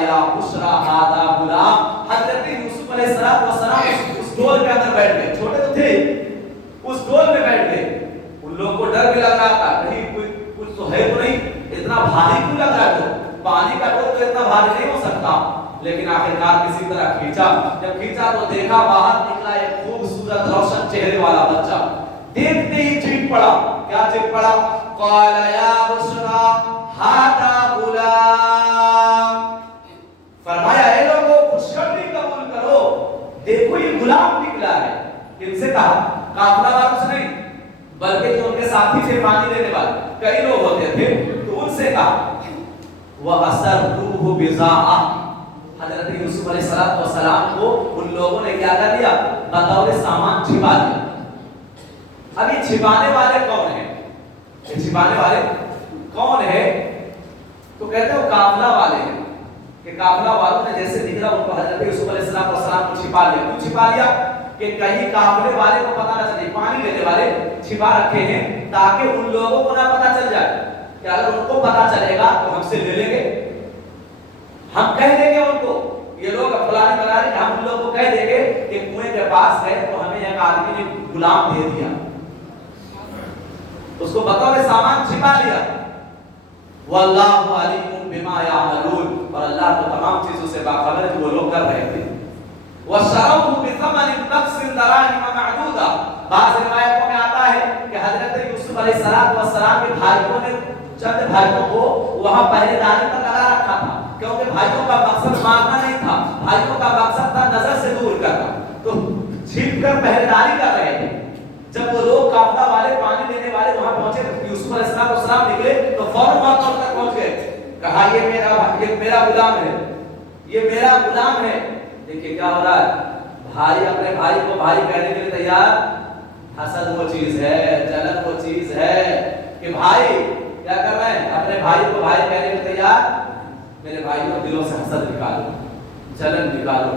یا بشرا ھذا غلام، حضرت یوسف علیہ السلام اس ڈول کے اندر بیٹھ گئے، چھوٹے تو تھے، اس ڈول میں بیٹھ گئے. ان لوگوں کو ڈر بھی لگ رہا تھا کہیں کوئی کچھ تو ہے تو نہیں، اتنا بھاری کیوں لگ رہا ہے؟ تو پانی کا ڈول تو اتنا بھاری نہیں ہو سکتا. لیکن آخرکار کسی طرح کھینچا، جب کھینچا تو دیکھا باہر نکلا ایک خوبصورت روشن چہرے والا بچہ. دیکھتے ہی چیخ پڑا. کیا چیخ پڑا؟ قال یا بشرا ھذا غلام. فرمایا اے لوگوں خوشخبری قبول کرو، دیکھو یہ غلام نکلا ہے. کن سے کہا؟ قافلہ والوں سے نہیں، بلکہ جو ان کے ساتھی تھے پانی دینے والے کئی لوگ ہوتے تھے، تو ان سے کہا. وَأَسَرُّوهُ بِضَاعَةً. حضرت یوسف علیہ السلام کو ان لوگوں نے کیا کر دیا؟ بطور سامان چھپا دیا. اب یہ چھپانے والے کون ہیں؟ یہ چھپانے والے کون ہیں؟ تو کہتے ہیں وہ قافلہ والے ہیں، کہ قافلہ والوں نے جیسے نکلا ان کو حضرت یوسف علیہ السلام کو چھپا لیا. کیوں چھپا لیا؟ کہ کہیں قافلے والے کو پتہ نہ چلے، پانی دینے والے چھپا رکھے ہیں تاکہ ان لوگوں کو نہ پتہ چل جائے کہ اگر ان کو پتہ چلے گا تو ہم سے لے لیں گے، ہم کہہ دیں گے ان کو، یہ لوگ فلانے فلانے، ہم ان لوگوں کو کہہ دیں گے کہ کنویں کے پاس گئے تو ہمیں ایک آدمی نے غلام دے دیا، اس کو بطور سامان چھپا لیا. واللہ علیم بما یعملون، اور اللہ کو تمام چیزوں سے باخبر ہے جو وہ لوگ کر رہے تھے. وَشَرَوْهُ بِثَمَنٍ بَخْسٍ دَرَاهِمَ مَعْدُودَةٍ. بعض روایتوں میں آتا ہے کہ حضرت یوسف علیہ السلام کے بھائیوں نے چند بھائیوں کو وہاں پہرے داری پر لگا رکھا تھا، کیونکہ بھائیوں کا مقصد مارنا نہیں تھا، بھائیوں کا مقصد تھا نظر سے دور کرنا. تو چھپ کر پہرے داری کر رہے تھے. جب وہ لوگ قافلہ والے پانی دینے والے وہاں پہنچے، یوسف علیہ السلام نکلے تو فوراً وہاں تک پہنچ گئے. کہا یہ میرا غلام ہے، یہ میرا غلام ہے. دیکھیے کیا ہو رہا ہے، بھائی اپنے بھائی کو بھائی کہنے کے لیے تیار. حسد وہ چیز ہے، جلن وہ چیز ہے کہ بھائی کیا کر رہے ہیں، اپنے بھائی کو بھائی کہنے کے لیے تیار. میرے بھائیوں دلوں سے حسد نکالو، جلن نکالو.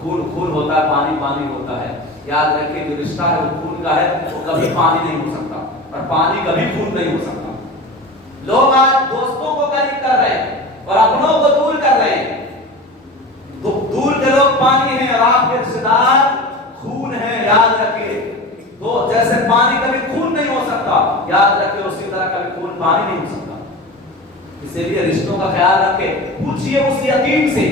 خون خون ہوتا ہے، پانی پانی ہوتا ہے. یاد رکھیں جو رشتہ ہے وہ خون کا ہے، وہ کبھی پانی نہیں ہو سکتا، اور پانی کبھی خون نہیں ہو سکتا. لوگ آج دوستوں کو قریب کر رہے ہیں اور اپنوں کو دور کر رہے ہیں. دور کے لوگ پانی ہیں اور آپ کے رشتہ دار خون ہیں. یاد رکھیے، تو جیسے پانی کبھی خون نہیں ہو سکتا، یاد رکھیے اسی طرح کبھی خون پانی نہیں ہو سکتا. اسی لیے رشتوں کا خیال رکھیں. پوچھئے اس یتیم سے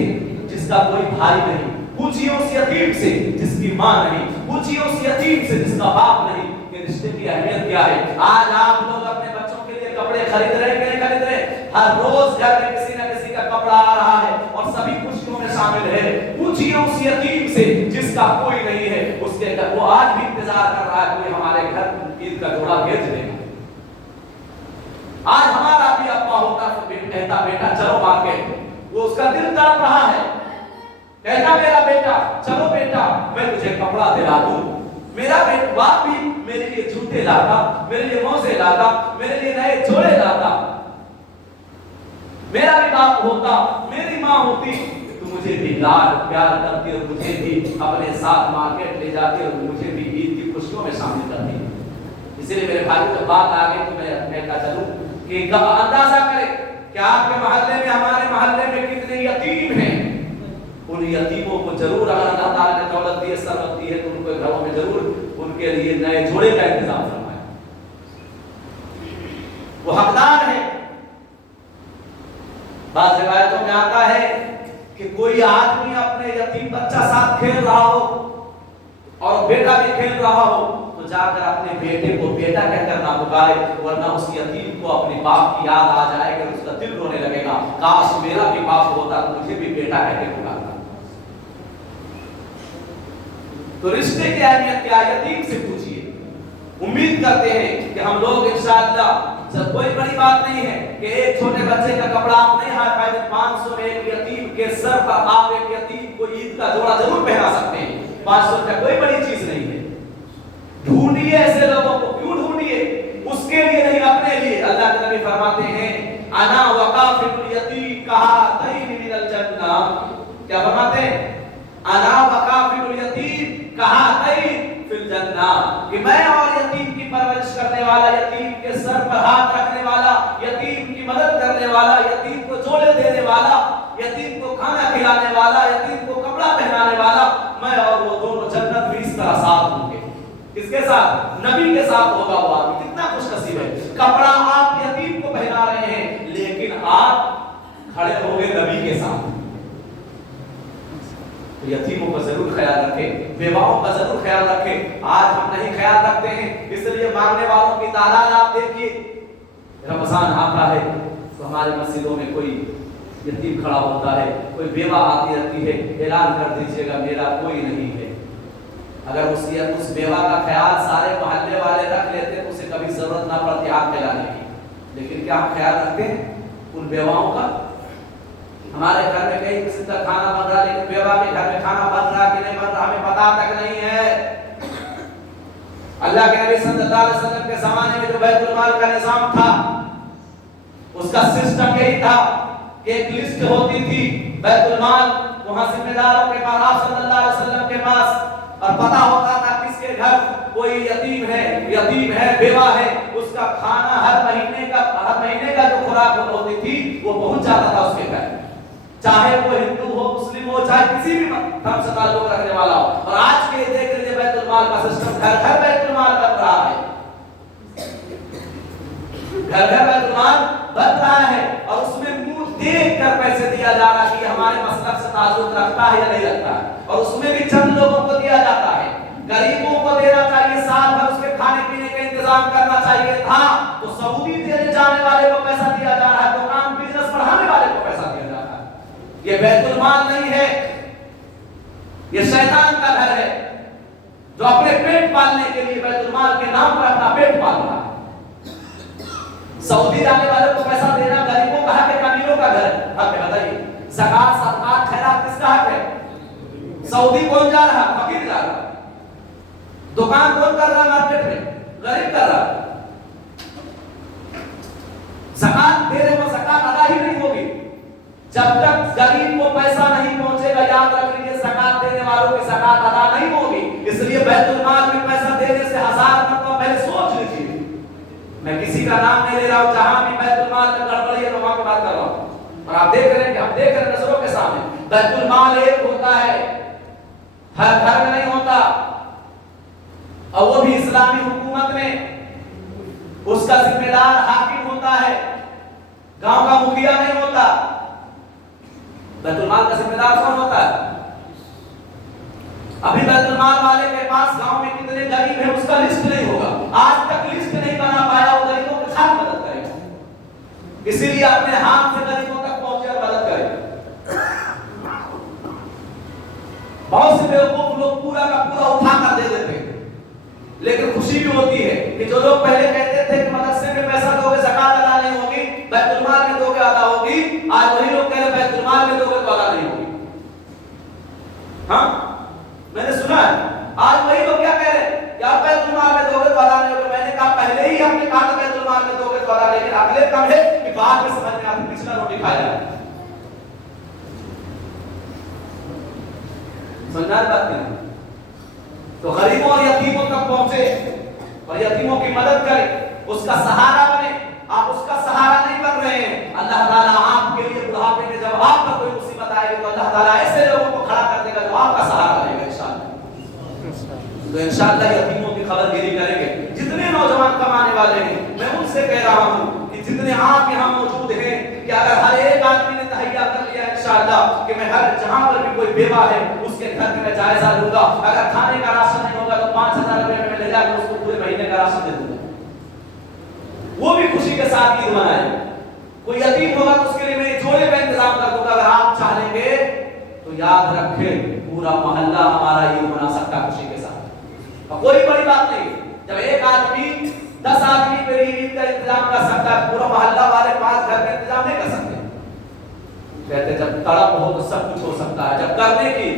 جس کا کوئی بھائی نہیں، پوچھئے اس یتیم سے جس کی ماں نہیں، پوچھئے اس یتیم سے جس کا باپ نہیں کہ رشتے کی اہمیت کیا ہے. آج آپ لوگ اپنے بچوں کے لیے کپڑے خرید رہے ہیں کہ نہیں خرید رہے؟ ہر روز گھر میں کسی نہ کسی کا کپڑا آ رہا ہے اور سبھی خوشیوں میں شامل ہے. پوچھئے اس یتیم سے جس کا کوئی نہیں ہے، اس کے گھر وہ آج بھی انتظار کر رہا ہے کوئی ہمارے گھر عید کا جوڑا بھیج دے گا. آج ہمارا بھی ابا ہوتا تو کہتا بیٹا چلو مارکیٹ، وہ اس کا دل تڑپ رہا ہے، کہتا میرا بیٹا چلو بیٹا میں تجھے کپڑا دلا دوں. میرا باپ بھی میرے لیے جوتے لاتا، میرے لیے موزے لاتا، میرے لیے نئے جوڑے لاتا. میرا بھی باپ ہوتا، میری ماں ہوتی تو مجھے بھی لاڈ پیار کرتی اور مجھے بھی اپنے ساتھ مارکیٹ لے جاتی اور مجھے بھی عید کی خوشیوں میں شامل کرتی. اسی لیے میرے بھائی جب بات آ گئی تو میں کہتا چلوں کہ اندازہ کرے کہ آپ کے محلے میں ہمارے محلے میں کتنے یتیم ہیں. ان یتیموں کو ضرور اگر اللہ تعالیٰ نے دولت دی ہے، ثروت دی ہے تو ان کو گھروں میں ضرور ان کے لیے نئے جوڑے کا انتظام فرمائے. وہ حقدار ہے. بعض روایتوں میں آتا ہے کہ کوئی آدمی اپنے یتیم بچہ ساتھ کھیل رہا ہو اور بیٹا بھی کھیل رہا ہو تو جا کر اپنے بیٹے کو بیٹا کہہ کر نہ پکارے، ورنہ اس یتیم کو اپنے باپ کی یاد آ جائے گا، اس کا دل رونے لگے گا. کاش میرا بھی باپ ہوتا تو مجھے بھی بیٹا کہہ کے پکارتا. تو رشتے کی اہمیت کیا؟ یتیم سے پوچھئے. امید کرتے ہیں کہ ہم لوگ انشاءاللہ سب کوئی بڑی بات نہیں ہے کہ ایک چھوٹے بچے کا کپڑا آپ نہیں ہاتھ پائے 500 میں ایک یتیم کے سر پر آپ ایک یتیم کو عید کا جوڑا ضرور پہنا سکتے ہیں. 500 کا کوئی بڑی چیز نہیں ہے. ڈھونڈیے ایسے لوگوں کو. کیوں ڈھونڈیے؟ اس کے لیے نہیں، اپنے لیے. اللہ کے نبی فرماتے ہیں انا وقافل الیتیم کہاتین من الجنہ. کیا فرماتے ہیں؟ انا وقافل الیتیم کہاتین فی الجنہ، کہ میں اور یتیم کی پرورش کرنے والا، یتیم کے سر پر ہاتھ رکھنے والا، یتیم کی مدد کرنے والا، یتیم کو جوڑے دینے والا، یتیم کو کھانا کھلانے والا، یتیم کو کپڑا پہنانے والا، میں اور وہ دونوں جنت میں اس طرح ساتھ ہوں گے۔ کس کے ساتھ؟ نبی کے ساتھ ہوگا وہ آدمی۔ کتنا خوش نصیب ہے۔ کپڑا آپ یتیم کو پہنا رہے ہیں لیکن آپ کھڑے ہو گئے نبی کے ساتھ۔ یتیموں کا ضرور خیال رکھیں، بیواؤں کا ضرور خیال رکھیں۔ آج ہم نہیں خیال رکھتے ہیں، اس لیے مانگنے والوں کی تعداد آپ دیکھیے۔ رمضان آتا ہے تو ہمارے مسجدوں میں کوئی یتیم کھڑا ہوتا ہے، کوئی بیوہ آتی رہتی ہے، اعلان کر دیجیے گا میرا کوئی نہیں ہے۔ اگر اس بیوہ کا خیال سارے محلے والے رکھ لیتے تو اسے کبھی ضرورت نہ پڑتی آگ جلانے کی، لیکن کیا ہم خیال رکھتے ہیں ان بیواؤں کا؟ ہمارے گھر میں کئی قسم کا کھانا بن رہا ہے لیکن بیوہ کے گھر میں کھانا بن رہا کہ نہیں بن رہا ہمیں پتہ تک نہیں ہے۔ اللہ کے نبی صلی اللہ علیہ وسلم کے زمانے میں جو بیت المال کا نظام تھا اس کا سسٹم یہی تھا کہ ایک لسٹ ہوتی تھی بیت المال، وہاں ذمہ داروں کے پاس، آپ صلی اللہ علیہ وسلم کے پاس، اور پتہ ہوتا تھا کس کے گھر کوئی یتیم ہے بیوہ ہے، اس کا کھانا ہر مہینے کا جو خوراک ہوتی تھی وہ پہنچ جاتا تھا اس کے گھر، چاہے وہ ہندو ہو، مسلم ہو، چاہے کسی بھی دھرم سے تعلق رکھنے والا ہو۔ اور آج کے دیکھ لیجیے بیت المال کا سسٹم، گھر گھر بیت المال بن رہا ہے، گھر گھر بیت المال بن رہا ہے، اور اس میں منہ دیکھ کر پیسے دیا جا رہا ہے کہ ہمارے مسلک سے تعلق رکھتا ہے یا نہیں رکھتا ہے، اور اس میں بھی چند لوگوں کو دیا جاتا ہے۔ غریبوں کو دینا چاہیے، سال بھر اس کے کھانے پینے کا انتظام کرنا چاہیے تھا، تو سعودی دینے جانے والے کو پیسہ دیا جا رہا ہے، دکان بزنس بڑھانے والے کو پیسہ دیا جا رہا ہے۔ یہ بیت المال نہیں ہے، یہ شیطان کا گھر ہے جو اپنے پیٹ پالنے کے لیے بیت المال کے نام پر اپنا پیٹ پال رہا ہے۔ سعودی جانے والوں کو پیسہ دینا غریبوں کا حق ہے، امیروں کا گھر ہے؟ آپ بتائیے، زکات صدقات خیرات کس کا حق ہے؟ سعودی کون جا رہا؟ فقیر جا رہا۔ دکان کون کر رہا مارکیٹ میں؟ غریب کر رہا۔ زکات دے رہے وہ زکات ادا ہی نہیں ہوگی جب تک غریب کو پیسہ نہیں پہنچے گا۔ یاد رکھ لیجیے، زکات دینے والوں کی زکات ادا نہیں ہوگی، اس لیے بیت المال میں پیسہ دینے سے 1000 مرتبہ پہلے سوچ لیجیے۔ میں کسی کا نام نہیں لے رہا ہوں، جہاں بھی بیت المال میں گڑبڑی ہے میں وہاں کی بات کر رہا ہوں، اور آپ دیکھ رہے ہیں کہ ہم دیکھ رہے ہیں نظروں کے سامنے، بیت المال ایک ہوتا ہے، ہر گھر میں نہیں ہوتا، اور وہ بھی اسلامی حکومت میں اس کا ذمہ دار حاکم ہوتا ہے، گاؤں کا مکھیا نہیں ہوتا۔ بیت المال کا ذمہ دار کون ہوتا ہے؟ ابھی بیت المال والے کے پاس گاؤں میں کتنے غریب ہیں اس کا لسٹ نہیں ہوگا، آج تک لسٹ نہیں بنا پایا، وہ غریبوں کے ساتھ مدد کرے گا، اسی لیے اپنے ہاتھ سے غریبوں تک پہنچے اور مدد کرے۔ بہت سے بیوقوف لوگ پورا کا پورا اٹھا کر دے دیتے ہیں، لیکن خوشی بھی ہوتی ہے کہ جو لوگ پہلے کہتے تھے کہ مدرسے میں پیسہ دو گے زکات ادا نہیں ہوگی، بیت المال میں دو گے ادا ہوگی، آج وہی لوگ کہہ رہے بیت المال میں دو گے تو ادا نہیں ہوگی۔ ہاں میں نے سنا ہے، آج وہی لوگ کیا کہہ رہے ہیں کہ آپ بیت المال میں دو گے تو ادا نہیں ہوگا۔ میں نے کہا پہلے ہی ہم نے کہا بیت المال میں دو گے تو ادا، لیکن اگلے کم ہے کہ بعد میں سمجھ میں آتا ہے پچھلا روٹی کھایا ہے۔ سمجھنا بات نہیں، تو غریبوں اور یتیموں تک پہنچے اور یتیموں کی مدد کرے، اس کا سہارا بنے۔ آپ اس کا سہارا نہیں بن رہے ہیں، اللہ تعالیٰ آپ کے لیے بڑھاپے میں جب آپ پر کوئی مصیبت آئے گی تو اللہ تعالیٰ ایسے لوگوں کو کھڑا کر دے گا جو آپ کا سہارا بنے گا انشاءاللہ۔ تو انشاءاللہ یتیموں کی خبر گیری کریں گے۔ جتنے نوجوان کمانے والے ہیں میں ان سے کہہ رہا ہوں کہ جتنے آپ یہاں موجود ہیں کہ اگر ہر ایک آدمی نے تہیہ کر لیا انشاءاللہ کہ میں ہر جہاں پر بھی کوئی بیوہ ہے اس کے گھر میں جائزہ لوں گا، اگر کھانے کا راشن نہیں ہوگا تو 5000 روپے میں لے جا کر اس کو پورے مہینے کا راشن دے دوں گا، وہ بھی خوشی کے ساتھ عید منائے۔ کوئی یتیم ہوگا تو اس کے لیے میں جوڑے کا انتظام کر دوں گا، اگر آپ چاہیں گے تو یاد رکھیں پورا محلہ ہمارا عید منا سکتا ہے خوشی کے ساتھ، اور کوئی بڑی بات نہیں۔ جب ایک آدمی 10 آدمی کے لیے عید کا انتظام کر سکتا ہے، پورا محلہ والے 5 گھر کا انتظام نہیں کر سکتے۔ کہتے جب تڑپ ہو تو سب کچھ ہو سکتا ہے، جب کرنے کی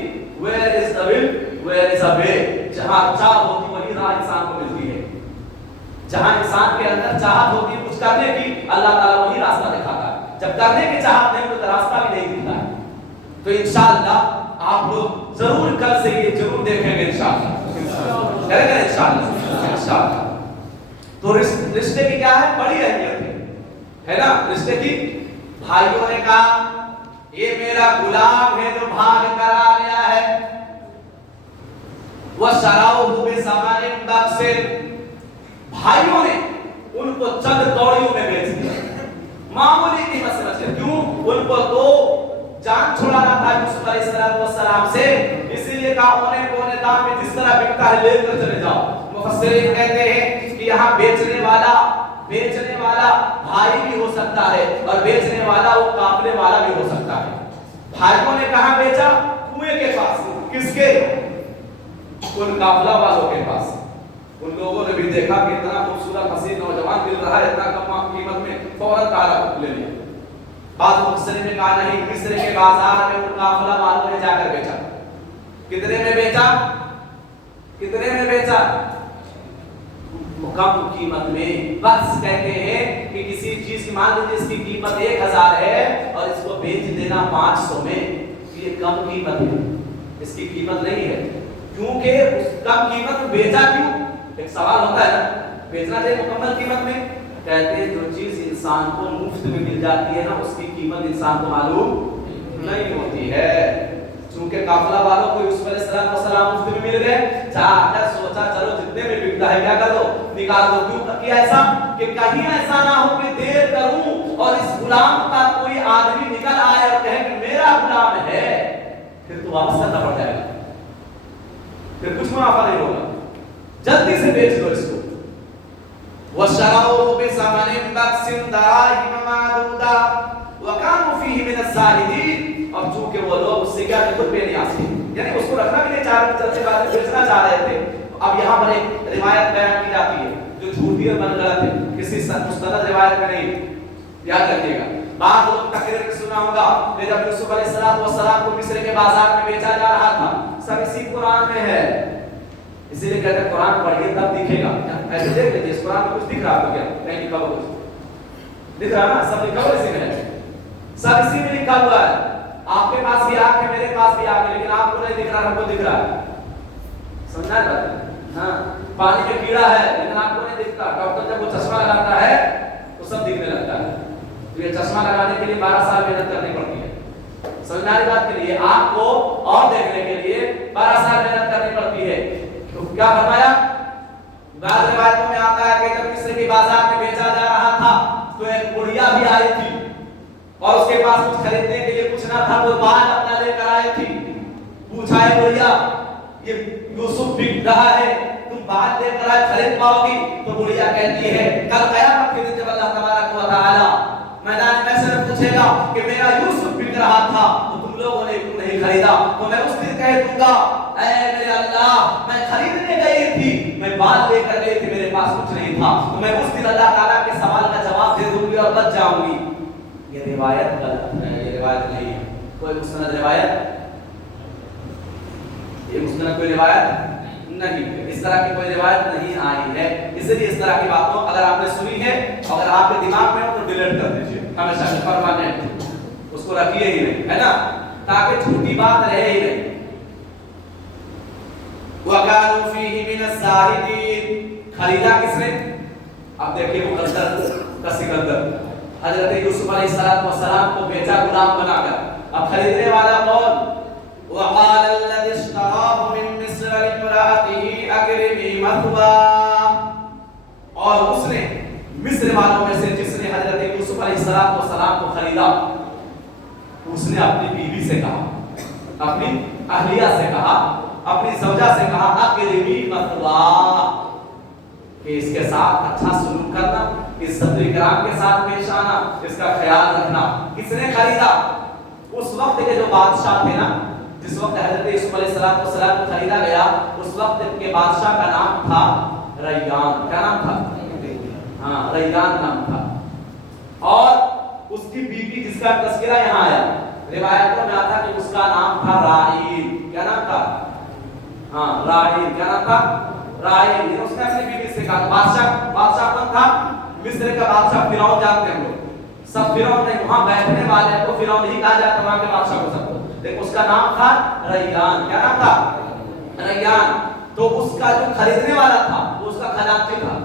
where is the will where is a way، جہاں چاہ ہوتی وہی راہ انسان کو ملتی ہے، جہاں انسان کے اندر چاہت ہوتی ہے کچھ کرنے کی اللہ تعالیٰ وہی راستہ دکھاتا ہے، جب کرنے کی چاہت نہیں تو راستہ بھی نہیں دکھتا ہے۔ تو انشاءاللہ آپ لوگ ضرور کل سے یہ ضرور دیکھیں گے انشاءاللہ، کریں گے انشاءاللہ۔ تو رشتے کی کیا ہے؟ بڑی اہمیت ہے نا رشتے کی۔ بھائیوں نے کہا یہ میرا غلام ہے جو بھاگ کر آ گیا ہے. وَشَرَوْهُ بِثَمَنٍ بَخْسٍ، بھائیوں نے ان کو چند کوڑیوں میں بیچ دیا، معمولی قیمت سے بچے. کیوں؟ ان کو تو جان چھڑانا تھا یوسف علیہ السلام سے، اسی لیے کہا اونے پونے دام میں جس طرح بکتا ہے لے کر چلے جاؤ. مفسرین کہتے ہیں کہ یہاں بیچنے والا بھائی بھی ہو سکتا ہے اور بیچنے والا وہ قافلے والا بھی ہو سکتا ہے. بھائیوں نے کہاں بیچا؟ کنویں کے پاس. کس کے؟ ان قافلہ والوں کے پاس. ان لوگوں نے بھی دیکھا کہ اتنا خوبصورت حسین نوجوان مل رہا ہے اتنا کم قیمت میں، فوراً کہا لے لیا. بعض مفسرین نے کہا نہیں، مصر کے بازار میں ان قافلہ والوں نے جا کر بیچا. کتنے میں بیچا؟ کتنے میں بیچا؟ کم قیمت میں. بس کہتے ہیں کہ کسی چیز کی مان لیجیے اس کی قیمت 1000 ہے اور اس کو بیچ دینا 500 میں، یہ کم قیمت ہے، اس کی قیمت نہیں ہے. کیونکہ اس کم قیمت میں بیچا کیوں؟ ایک سوال ہوتا ہے نا، بیچنا چاہیے مکمل قیمت میں. کہتے ہیں جو چیز انسان کو مفت میں مل جاتی ہے نا اس کی قیمت انسان کو معلوم نہیں ہوتی ہے. چونکہ قافلہ والوں کو یوسف علیہ السلام مفت میں مل گئے، جا کر سوچا چلو جتنے میں بکتا ہے کیا کر دو، نکال دو. کیوں کیا ایسا کہ کہیں ایسا نہ ہو کہ دیر کروں اور اس غلام کا کوئی آدمی نکل آئے اور کہے کہ میرا غلام ہے، پھر تو واپس کرنا پڑ جائے گا، پھر کچھ منافع نہیں ہوگا. جلدی سے بیچ دو اس کو. وَشَرَوْهُ بِثَمَنٍ بَخْسٍ دَرَاهِمَ مَعْدُودَةٍ وَكَانُوا فِيهِ مِنَ الزَّاهِدِينَ. اور چونکہ وہ لوگ اس سے کیا خود بے نیاز تھے، یعنی اس کو رکھنا بھی نہیں چاہ رہے، چلتے بعد بیچنا چاہ رہے تھے. اب یہاں پر ایک روایت بیان کی جاتی ہے جو جھوٹی اور من غلط ہے، کسی مستند روایت میں نہیں. یاد رکھیے گا. بعض لوگ تقریر میں سنا ہوگا کہ جب یوسف علیہ السلام کو مصر کے بازار میں بیچا جا رہا تھا، سب اسی قرآن میں ہے. اسی لیے کہتے ہیں قرآن پڑھیے تب دکھے گا. ایسے دیکھ لیجیے اس قرآن میں کچھ دکھ رہا ہے کیا؟ کہیں لکھا ہوا کچھ دکھ رہا ہے نا، سب لکھا ہوا اسی میں ہے، سب اسی میں لکھا ہوا ہے. آپ کے پاس بھی آنکھ ہے، میرے پاس بھی آنکھ ہے، لیکن آپ کو نہیں دکھ رہا، ہم کو دکھ رہا ہے. سمجھا ہے بات؟ ہاں. پانی میں کیڑا ہے لیکن آپ کو نہیں دکھتا. ڈاکٹر جب وہ چشمہ لگاتا ہے تو سب دکھنے لگتا ہے. تو یہ چشمہ لگانے کے لیے 12 سال محنت کرنی پڑتی ہے. سمجھنے والی بات کے لیے آپ کو اور دیکھنے کے لیے 12 سال محنت کرنی پڑتی ہے. تو کیا فرمایا؟ بعض روایتوں میں آتا ہے کہ جب مصر کے بازار میں بیچا جا رہا تھا تو ایک بڑھیا بھی آئی تھی اور اس کے پاس کچھ خریدنے کے لیے کچھ نہ تھا، وہ بال اپنا لے کر آئی تھی. پوچھا ہے بڑھیا یہ یوسف بک رہا ہے، تم بال لے کر آئے خرید پاؤ گی؟ تو بڑھیا کہتی ہے کل قیامت کے دن جب اللہ تبارک و تعالی میدان محشر میں پوچھے گا کہ میرا یوسف بک رہا تھا تو تم لوگوں نے کیوں نہیں خریدا، تو میں اس دن کہہ دوں گا اے میرے اللہ میں خریدنے گئی تھی، میں بال لے کر گئی تھی، میرے پاس کچھ نہیں تھا. تو میں اس دن اللہ تعالیٰ کے سوال کا جواب دے دوں گی اور بچ جاؤں گی. یہ روایت غلط ہے، یہ روایت نہیں ہے. کوئی مستند روایت، یہ مستند کوئی روایت نہیں، اس طرح کی کوئی روایت نہیں آئی ہے. اس لیے اس طرح کی باتوں اگر آپ نے سنی ہے، اگر آپ کے دماغ میں ہو تو ڈیلیٹ کر دیجیے، ہمیشہ پرماننٹ اس کو رکھیے ہی نہیں، ہے نا، تاکہ جھوٹی بات رہے ہی نہیں. وَكَانُوا فِيهِ مِنَ الزَّاهِدِينَ. خریدا کس نے؟ اب دیکھیے مقدر کا سکندر حضرت یوسف علیہ السلام کو بیچا غلام بنا کر. اب خریدنے والا کون؟ وَقَالَ الَّذِي اشْتَرَاهُ مِن مِّصْرَ لِامْرَأَتِهِ أَكْرِمِي مَثْوَاهُ. اور اس نے مصر والوں میں سے جس نے حضرت یوسف علیہ السلام کو خریدا، اس نے اپنی بیوی سے کہا، اپنی اہلیہ سے کہا، اپنی زوجہ سے کہا اکرمی مثواہ، کہ اس کے ساتھ اچھا سلوک کرنا، عزت و اکرام کے ساتھ پیش آنا، اس کا خیال رکھنا. کس نے خریدا؟ اس وقت کے جو بادشاہ تھے نا، جس وقت حضرت یوسف علیہ السلام کو خریدا گیا، اس وقت کے بادشاہ کا نام تھا ریان. کیا نام تھا؟ ہاں ریان نام تھا. اور اس کی بیوی جس کا تذکرہ یہاں آیا روایتوں میں آتا کہ اس کا نام تھا راحیل. کیا نام تھا؟ ہاں راحیل. کیا نام تھا؟ راحیل. اس نے اپنی بیوی سے کہا، بادشاہ کون تھا؟ مصر کا بادشاہ فرعون. جانتے ہیں لوگ سب فرعون نہیں، وہاں بیٹھنے والے کو فرعون نہیں کہا جاتا، وہاں کے بادشاہ کو سب کو. لیکن اس کا نام تھا ریان. کیا نام تھا؟ ریان. تو اس کا جو خریدنے والا تھا وہ اس کا خزانچی تھا.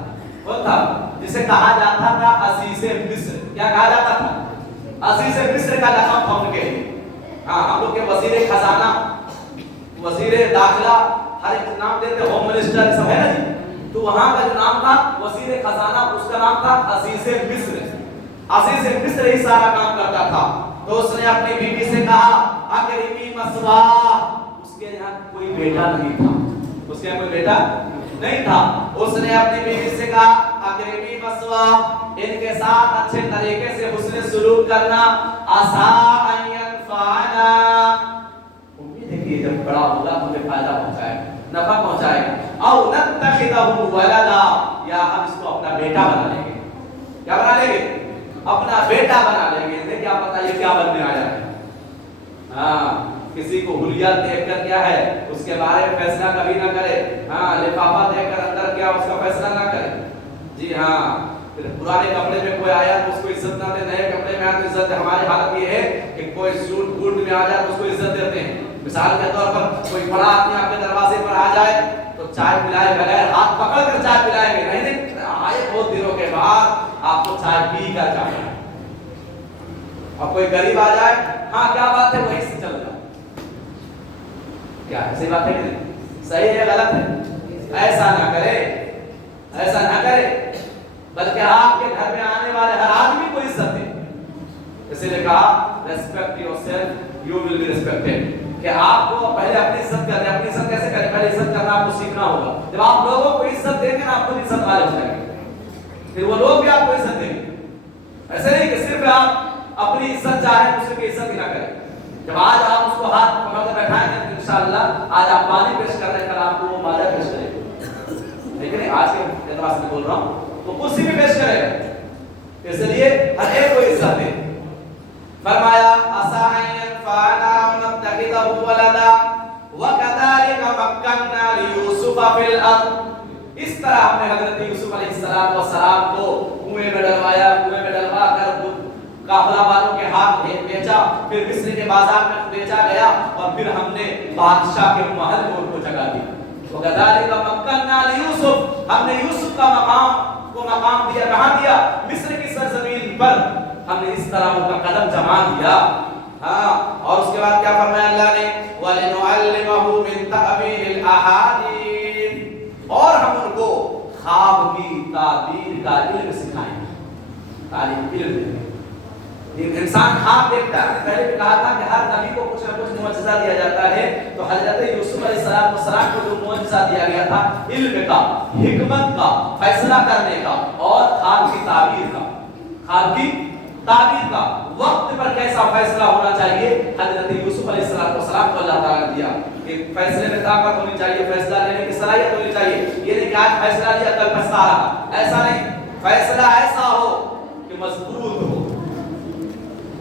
کون تھا؟ جسے کہا جاتا تھا عزیز مصر. کیا کہا جاتا تھا؟ عزیز مصر کا لقب تھا ان کے. ہاں ہم لوگ کے وزیر خزانہ، وزیر داخلہ، ہر ایک نام دیتے، ہوم منسٹر سب ہے نا جی، تو وہاں کا جو نام تھا وزیر خزانہ، اس کا نام تھا عزیز مصر۔ عزیز مصر ہی سارا کام کرتا تھا۔ تو اس نے اپنی بیوی سے کہا اکرمی مثواہ، اس کے یہاں کوئی بیٹا نہیں تھا، اس کے یہاں کوئی بیٹا نہیں تھا، اس نے اپنی بیوی سے کہا اکرمی مثواہ، ان کے ساتھ اچھے طریقے سے حسن سلوک کرنا، عسا ان ینفعنا، امید ہے کہ یہ جب بڑا ہوگا مجھے فائدہ پہنچائے، نفع پہنچائے، او نتخذہ ولدا، یا ہم اس کو اپنا بیٹا بنا لیں گے۔ کیا بنا لیں گے؟ اپنا بیٹا بنا لیں گے۔ کیا پتا یہ کیا بننے آیا ہے۔ ہاں کسی کو حلیہ دیکھ کر کیا ہے اس کے بارے میں فیصلہ کبھی نہ کرے، ہاں لفافہ دیکھ کر اندر کیا اس کا فیصلہ نہ کرے، جی ہاں۔ پھر پرانے کپڑے میں کوئی آیا تو اس کو عزت نہ دے، نئے کپڑے میں آیا تو عزت دے۔ ہماری حالت یہ ہے کہ کوئی سوٹ بوٹ میں آ جائے تو اس کو عزت دیتے ہیں۔ مثال کے طور پر کوئی بڑا آدمی آپ کے دروازے پر آ جائے تو چائے پلائے بغیر ہاتھ پکڑ کر چائے پلائیں گے، نہیں آئے بہت دنوں کے بعد آپ کو چائے پی کر جائے۔ اور کوئی غریب آ جائے، ہاں کیا بات ہے وہیں سے چل جاؤ، کیا ایسی بات ہے کہ نہیں؟ صحیح ہے غلط ہے؟ ایسا نہ کرے، ایسا نہ کرے، بلکہ آپ کے گھر میں آنے والے ہر آدمی کو عزت دے۔ اسی نے کہا respect yourself you will be respected, کہ آپ کو پہلے اپنی عزت کریں۔ اپنی عزت کیسے کریں؟ پہلے عزت کرنا آپ کو سیکھنا ہوگا۔ جب آپ لوگوں کو عزت دیں گے نا آپ کو عزت والے ہو جائیں گے، پھر وہ لوگ بھی آپ کو عزت دیں گے۔ ایسے نہیں کہ صرف آپ اپنی عزت چاہیں دوسرے کی عزت ہی نہ کریں۔ جب آج آپ اس کو ہاتھ پکڑ کر بیٹھائیں گے تو انشاءاللہ آج آپ پانی پیش کر رہے ہیں، کل آپ کو وہ ماجہ پیش کرے گا، لیکن آج کے اعتبار سے بول رہا ہوں تو کرسی بھی پیش کرے گا۔ اس لیے ہر ایک کو عزت دے۔ فرمایا عسیٰ ان ینفعنا او نتخذہ ولدا وکذلک مکننا لیوسف فی الارض، اس طرح ہم نے حضرت یوسف علیہ السلام کو کنویں میں ڈلوایا، کنویں میں ڈلوا کر قافلہ والوں کے ہاتھ بیچا، پھر مصر کے بازار میں بیچا گیا، اور پھر ہم نے بادشاہ کے محل میں ان کو جگہ دی۔ وَكَذَلِكَ مَكَّنَّا لِيُوسُف، ہم نے یوسف کا مقام دیا، کہاں دیا؟ مصر کی سرزمین پر ہم نے اس طرح ان کا قدم جما دیا۔ ہاں اور اس کے بعد کیا فرمایا اللہ نے؟ وَلِنُعَلِّمَهُ مِن تَأْوِيلِ الْأَحَادِيثِ، اور ہم ان کو خواب کی تعبیر کا علم سکھائیں گے۔ تعلیم علم دیں گے۔ انسان خواب دیکھتا ہے، پہلے بھی کہا تھا کہ ہر نبی کو کچھ نہ کچھ معجزہ دیا جاتا ہے، تو حضرت یوسف علیہ السلام کو جو معجزہ دیا گیا تھا علم کا، حکمت کا، فیصلہ کرنے کا، اور خواب کی تعبیر کا، خواب کی تعبیر کا، وقت پر کیسا فیصلہ ہونا چاہیے، حضرت یوسف علیہ السلام کو اللہ تعالیٰ نے دیا کہ فیصلے میں طاقت ہونی چاہیے، فیصلہ لینے کی صلاحیت ہونی چاہیے۔ یہ نہیں کہ آج فیصلہ لیا کل پچھتا رہا، ایسا نہیں، فیصلہ ایسا ہو کہ مضبوط ہو۔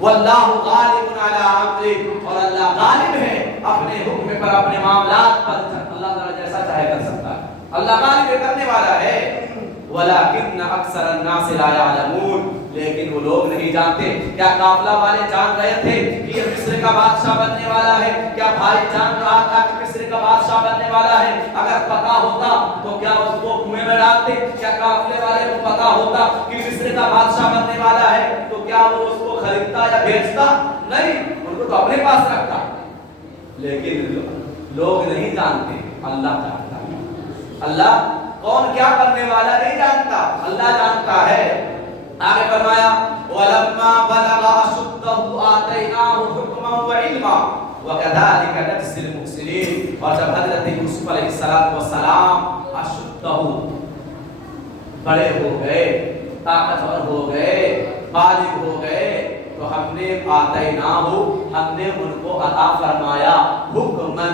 واللہ غالب علی امرہ، اور اللہ غالب ہے اپنے حکم پر، اپنے معاملات پر، اللہ تعالیٰ جیسا چاہے کر سکتا ہے، اللہ غالب کرنے والا ہے۔ ولکن اکثر الناس لا یعلمون، لیکن وہ لوگ نہیں جانتے۔ کیا قافلہ والے جان رہے تھے کہ یہ مصر کا بادشاہ بننے والا ہے؟ کیا بھائی جان رہا تھا کہ مصر کا بادشاہ بننے والا ہے؟ اگر پتا ہوتا تو کیا اس کو کنویں میں ڈالتے؟ کیا قافلے والے کو پتا ہوتا کہ مصر کا بادشاہ بننے والا ہے تو کیا وہ اس کو خریدتا یا بیچتا؟ نہیں، ان کو تو اپنے پاس رکھتا۔ لیکن لوگ نہیں جانتے، اللہ جانتا ہے۔ اللہ کون کیا کرنے والا نہیں جانتا، اللہ جانتا ہے۔ آگے فرمایا وَلَمَّا بَلَغَ أَشُدَّهُ آتَيْنَاهُ حُكْمًا وَعِلْمًا وَكَذَلِكَ نَجْزِي الْمُحْسِنِينَ، اور جب حضرت یوسف علیہ السلام اشدہ بڑے ہو گئے، طاقتور ہو گئے، بالغ ہو گئے، تو ہم نے آتَيْنَاهُ، ہم نے ان کو عطا فرمایا حکماً،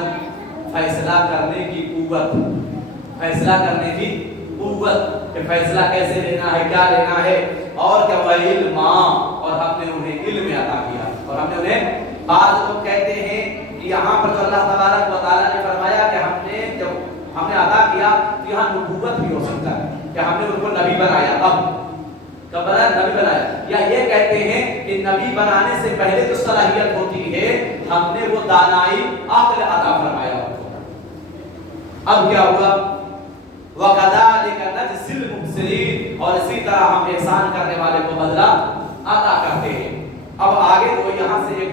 فیصلہ کرنے کی قوت، فیصلہ کرنے کی قوت، کہ فیصلہ کیسے لینا ہے، کیا لینا ہے، اور کیا وہ علم، اور ہم نے انہیں علم عطا کیا۔ اور ہم نے انہیں، بعض لوگ کہتے ہیں کہ یہاں پر جو اللہ تبارک و تعالیٰ نے فرمایا کہ ہم نے جب ہم نے عطا کیا تو یہاں نبوت بھی ہو سکتا ہے کہ ہم نے ان کو نبی بنایا۔ اب کب بنایا؟ نبی بنایا۔ یا یہ کہتے ہیں کہ نبی بنانے سے پہلے جو صلاحیت ہوتی ہے ہم نے وہ دانائی عقل عطا فرمایا۔ اب کیا ہوا؟ وَكَذَلِكَ نَجْزِي الْمُحْسِنِينَ، اور اسی طرح ہم احسان کرنے والے کو بدلہ عطا کرتے ہیں۔ اب آگے وہ یہاں سے ایک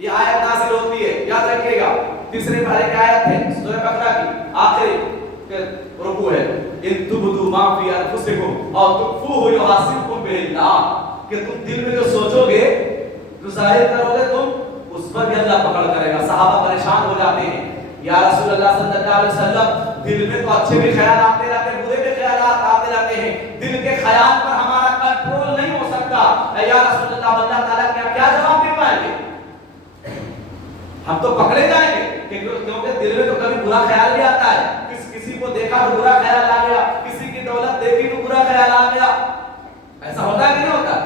یہ آیت نازل ہوتی ہے، یاد رکھیے گا، تیسرے پارے کی آیت ہے سورہ بقرہ کی آخری رکوع ہے، ان تبدوا ما فی انفسکم اور تخفوہ یحاسبکم بہ اللہ، کہ تم دل میں جو سوچو گے جو ظاہر کرو گے تم اس پر بھی اللہ پکڑ کرے گا۔ صحابہ پریشان ہو جاتے ہیں، یا رسول اللہ صلی اللہ علیہ وسلم دل میں تو اچھے بھی خیال آتے رہتے ہیں، برے بھی خیالات آتے رہتے ہیں، دل کے خیال پر ہمارا کنٹرول نہیں ہو سکتا، یا رسول اللہ اللہ تعالیٰ کیا جواب دے پائیں گے؟ ہم تو پکڑے جائیں گے کیونکہ دل میں تو کبھی برا خیال بھی آتا ہے، کسی کو دیکھا تو برا خیال آ گیا، کسی کی دولت دیکھی تو برا خیال آ گیا، ایسا ہوتا ہے کہ نہیں ہوتا؟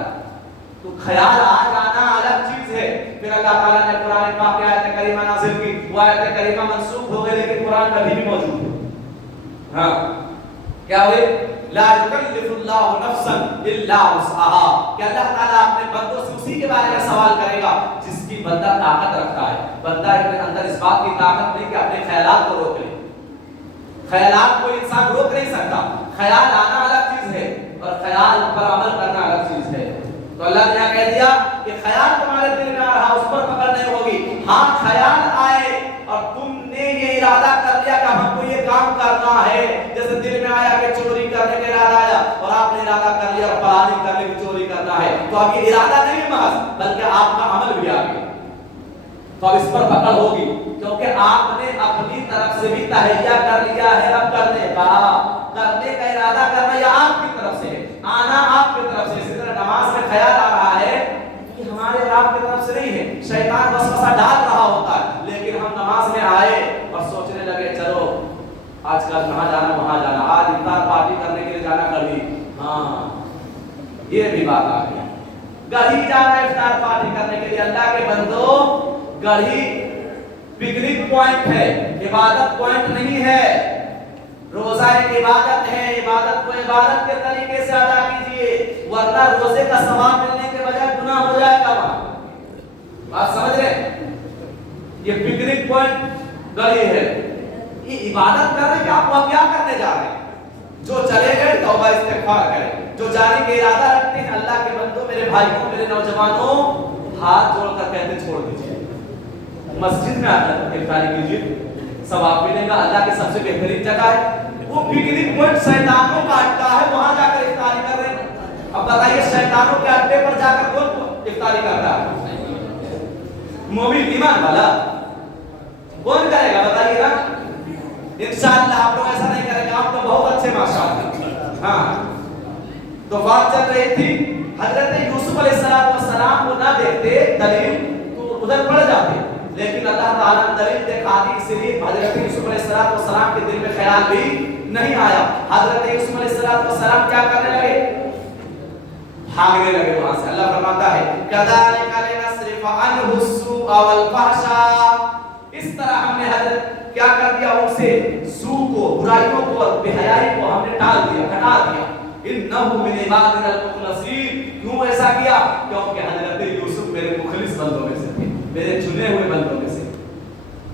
تو خیال آ جانا الگ چیز ہے۔ پھر اللہ تعالیٰ نے قرآن پاک کی آیت کریمہ نازل کی، وہ آیت کریمہ منسوخ ہو گئی لیکن قرآن کبھی بھی موجود ہے۔ ہاں کیا ہوئے؟ لا یکلف اللہ نفسا الا وسعها، کہ اللہ تعالیٰ اپنے بندوں سے اسی کے بارے میں سوال کرے گا جس کی بندہ طاقت رکھتا ہے۔ بندہ کے اندر اس بات کی طاقت نہیں کہ اپنے خیالات کو روک لے، خیالات کو انسان روک نہیں سکتا، خیال آنا الگ چیز ہے اور خیال پر عمل کرنا الگ چیز ہے۔ تو اللہ نے کہہ دیا کہ خیال تمہارے دل میں آ رہا اس پر پکڑ نہیں ہوگی، ہاں خیال آئے اور تم نے یہ ارادہ کر لیا کہ ہم کو یہ کام کرنا ہے، جیسے دل میں آیا کہ چوری کرنے کا ارادہ آیا اور آپ نے ارادہ کر لیا اور پلاننگ کر لی کہ چوری کرنا ہے، تو اب یہ ارادہ نہیں محض بلکہ آپ کا عمل بھی آ گیا، تو اب اس پر پکڑ ہوگی کیونکہ آپ نے اپنی طرف سے بھی تہیہ کر لیا ہے اب کرنے کا ارادہ کرنا یا آپ کی طرف سے آنا، آپ کی طرف سے۔ اسی طرح نماز میں خیال آ رہا ہے کہ ہمارے آپ کی طرف سے نہیں ہے، شیطان وسوسہ ڈال رہا ہوتا ہے، لیکن ہم نماز میں آئے اور سوچنے لگے چلو آج کل کہاں جانا وہاں جانا، آج افطار پارٹی کرنے کے لیے جانا کبھی، ہاں یہ بھی بات آ گئی، گڑھی جانا افطار پارٹی کرنے کے لیے۔ اللہ کے بندو گڑھی پکنک پوائنٹ ہے، عبادت پوائنٹ نہیں ہے۔ روزہ ایک عبادت ہے، عبادت کو عبادت کے طریقے سے ادا کیجئے ورنہ روزے کا ثواب ملنے کے بجائے گناہ ہو جائے گا۔ بات سمجھ رہے؟ یہ پکنک پوائنٹ گڑھی ہے، یہ عبادت کر رہے ہیں کہ آپ کیا کرنے جا رہے ہیں؟ جو چلے گئے توبہ استغفار کریں، جو جانے کے ارادہ رکھتے ہیں اللہ کے بندوں، میرے بھائیوں، میرے نوجوانوں، ہاتھ جوڑ کر کہتے چھوڑ دیجیے، مسجد میں آ کر افطاری کیجیے، ثواب ملے گا۔ اللہ کی سب سے بہترین جگہ ہے وہ پکنک پوائنٹ شیطانوں کا اڈا ہے، وہاں جا کر افطاری کر رہے ہیں۔ اب بتائیے شیطانوں کے اڈے پر جا کر کون افطاری کرتا ہے؟ مومن ایمان والا کون کرے گا بتائیے نا؟ انشاءاللہ آپ لوگ ایسا نہیں کریں گے، آپ تو بہت اچھے ماشاءاللہ۔ ہاں تو بات چل رہی تھی، حضرت یوسف علیہ السلام کو نہ دیکھتے دلیل تو ادھر پڑ جاتے، لیکن اللہ تعالیٰ نے دلیل دکھا دی، اس لیے حضرت یوسف علیہ السلام کے دل میں خیال بھی نہیں آیا۔ حضرت یوسف علیہ السلام کیا کرنے لگے؟ بھاگنے لگے وہاں سے۔ اللہ فرماتا ہے کذالک لنصرف عنہ السوء والفحشاء، اس طرح ہم نے حضرت کیا کر دیا ان سے سوء کو، برائیوں کو اور بے حیائی کو ہم نے ٹال دیا، ہٹا دیا۔ انہ من عبادنا المخلصین، کیوں ایسا کیا؟ کیونکہ حضرت یوسف میرے مخلص بندوں میں سے تھے، میرے چنے ہوئے بندوں میں سے،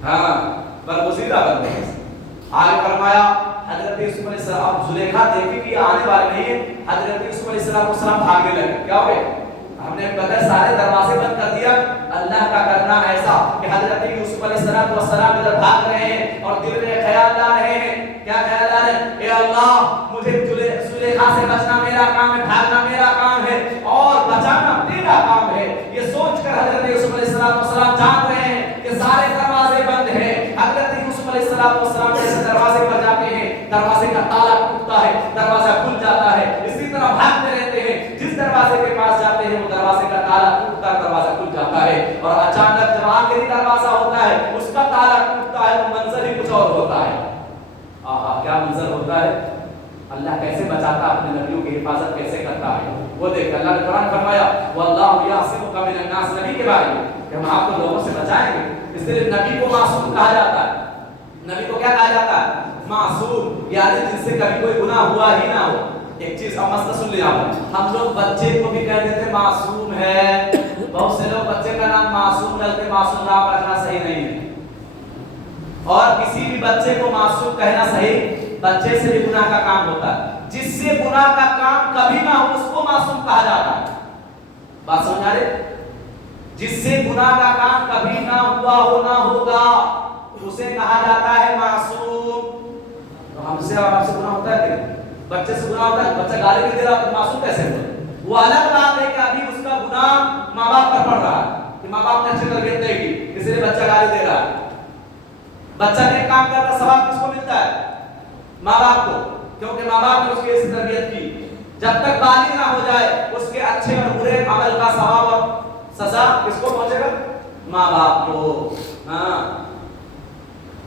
ہاں برگزیدہ بندوں میں سے۔ آگے فرمایا حضرت یوسف علیہ السلام، اب زلیخا دیکھی کہ آنے والے نہیں ہے، حضرت یوسف علیہ السلام بھاگنے لگے۔ کیا ہوئے؟ ہم نے پتہ سارے دروازے بند کر دیا۔ اللہ کا کرنا ایسا کہ حضرت یوسف علیہ السلام ادھر بھاگ رہے ہیں اور دل میں خیال لا رہے ہیں، کیا خیال لا رہے ہیں؟ اے اللہ مجھے زلیخا سے بچنا میرا کام ہے، بھاگنا میرا کام ہے اور بچانا تیرا کام ہے۔ یہ سوچ کر حضرت یوسف علیہ السلام جان رہے ہیں کہ سارے دروازے بند ہیں۔ حضرت یوسف علیہ السلام جیسے دروازے پر جاتے ہیں، دروازے کا تالا ٹوٹتا ہے، دروازہ کھل جاتا ہے، اسی طرح بھاگتے رہتے ہیں، جس دروازے کے پاس جاتے ہیں وہ دروازے کا تالا ٹوٹتا ہے، دروازہ کھل جاتا ہے، اور اچانک جب آخری دروازہ ہوتا ہے اس کا تالا ٹوٹتا ہے تو منظر ہی کچھ اور ہوتا ہے۔ آہا کیا منظر ہوتا ہے، اللہ کیسے بچاتا ہے، اپنے نبیوں کی حفاظت کیسے کرتا ہے، وہ دیکھ اللہ نے قرآن فرمایا واللہ یعصمک من الناس، نبی کے بارے میں کہ ہم آپ کو لوگوں سے بچائیں گے، اس لیے نبی کو معصوم کہا جاتا ہے۔ نبی کو کیا کہا جاتا ہے؟ معصوم، یعنی جن سے کبھی کوئی گناہ ہوا ہی نہ ہو۔ ایک چیز اب مسئلہ سن لیا، ہم لوگ بچے کو بھی کہہ دیتے معصوم ہے، بہت سے لوگ بچے کا نام معصوم رکھتے، معصوم نام رکھنا صحیح نہیں ہے، اور کسی بھی بچے کو معصوم کہنا صحیح، بچے سے بھی گناہ کا کام ہوتا ہے، جس سے گناہ کا کام کبھی نہ ہو اس کو معصوم کہا جاتا ہے۔ بات سمجھ آ رہی؟ جس سے گناہ کا کام کبھی نہ ہوا ہو نہ ہوگا، اسے کہا جاتا ہے معصوم۔ تو ہم سے اور آپ سے گناہ ہوتا ہے کہ بچے سے گناہ ہوتا ہے؟ بچہ گالی بھی دے رہا تو معصوم کیسے ہوا؟ وہ الگ بات ہے کہ ابھی اس کا گناہ ماں باپ پر پڑ رہا ہے کہ ماں باپ نے اچھی تربیت نہیں کی، اس لیے بچہ گالی دے رہا ہے۔ بچہ نیک کام کرتا ثواب کس کو ملتا ہے؟ ماں باپ کو، کیونکہ ماں باپ نے اس کی ایسی تربیت کی۔ جب تک بالغ نہ ہو جائے اس کے اچھے اور برے عمل کا ثواب اور سزا کس کو پہنچے گا؟ ماں باپ کو۔ ہاں،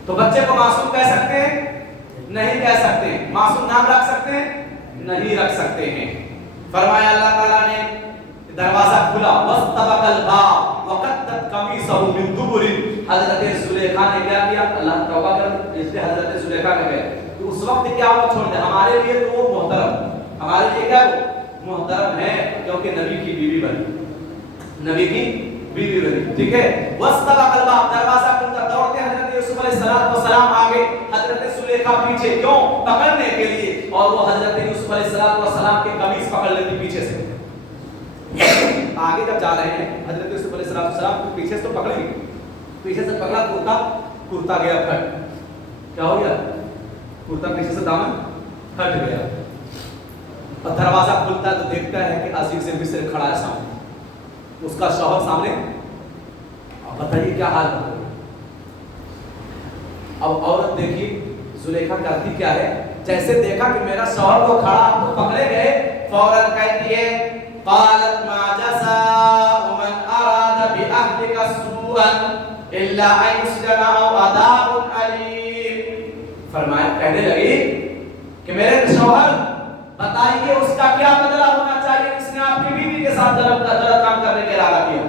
تو بچے کو معصوم کہہ سکتے ہیں؟ نہیں کہہ سکتے۔ معصوم نام رکھ سکتے ہیں؟ نہیں رکھ سکتے ہیں۔ فرمایا اللہ تعالیٰ نے دروازہ کھلا، وَاسْتَبَقَ الْبَابَ وَقَدَّتْ قَمِيصَهُ مِن دُبُرٍ۔ حضرت زلیخا نے کیا کیا؟ اللہ توبہ کر، اس لیے حضرت زلیخا نے کہا کہ اس وقت کیا وہ چھوڑ دے، ہمارے لیے تو وہ محترم، ہمارے لیے کیا وہ محترم ہے کیونکہ نبی کی بیوی بنی، نبی کی بیوی بنی، ٹھیک ہے۔ وَاسْتَبَقَ الْبَابَ، دروازہ کھلتا، دوڑتے حضرت یوسف علیہ السلام آگے، حضرت زلیخا پیچھے، کیوں؟ پکڑنے کے لیے، اور وہ حضرت یوسف علیہ السلام کے قمیص پکڑ لیتی پیچھے سے۔ آگے جب جا رہے ہیں حضرت یوسف علیہ السلام کو پیچھے سے تو پکڑے گی، پیچھے سے پکڑا، کرتا گیا پھٹ، کیا ہو گیا؟ کرتا پیچھے سے دامن پھٹ گیا، اور دروازہ کھلتا ہے تو دیکھتا ہے کہ عزیز مصر کھڑا ہے سامنے، اس کا شوہر سامنے۔ اب بتائیے کیا حال ہے؟ اب عورت دیکھیے زلیخا کرتی کیا ہے، جیسے دیکھا کہ میرا شوہر کو کھڑا، آپ کو پکڑے گئے، فوراً کہتی ہے قالت ما جزاء من اراد باهلك سوءا الا ان يسجن او عذاب الیم۔ فرمایا، کہنے لگی کہ میرے شوہر بتائیے اس کا کیا بدلہ ہونا چاہیے جس نے آپ کی بیوی کے ساتھ غلط کام کرنے کا ارادہ کیا؟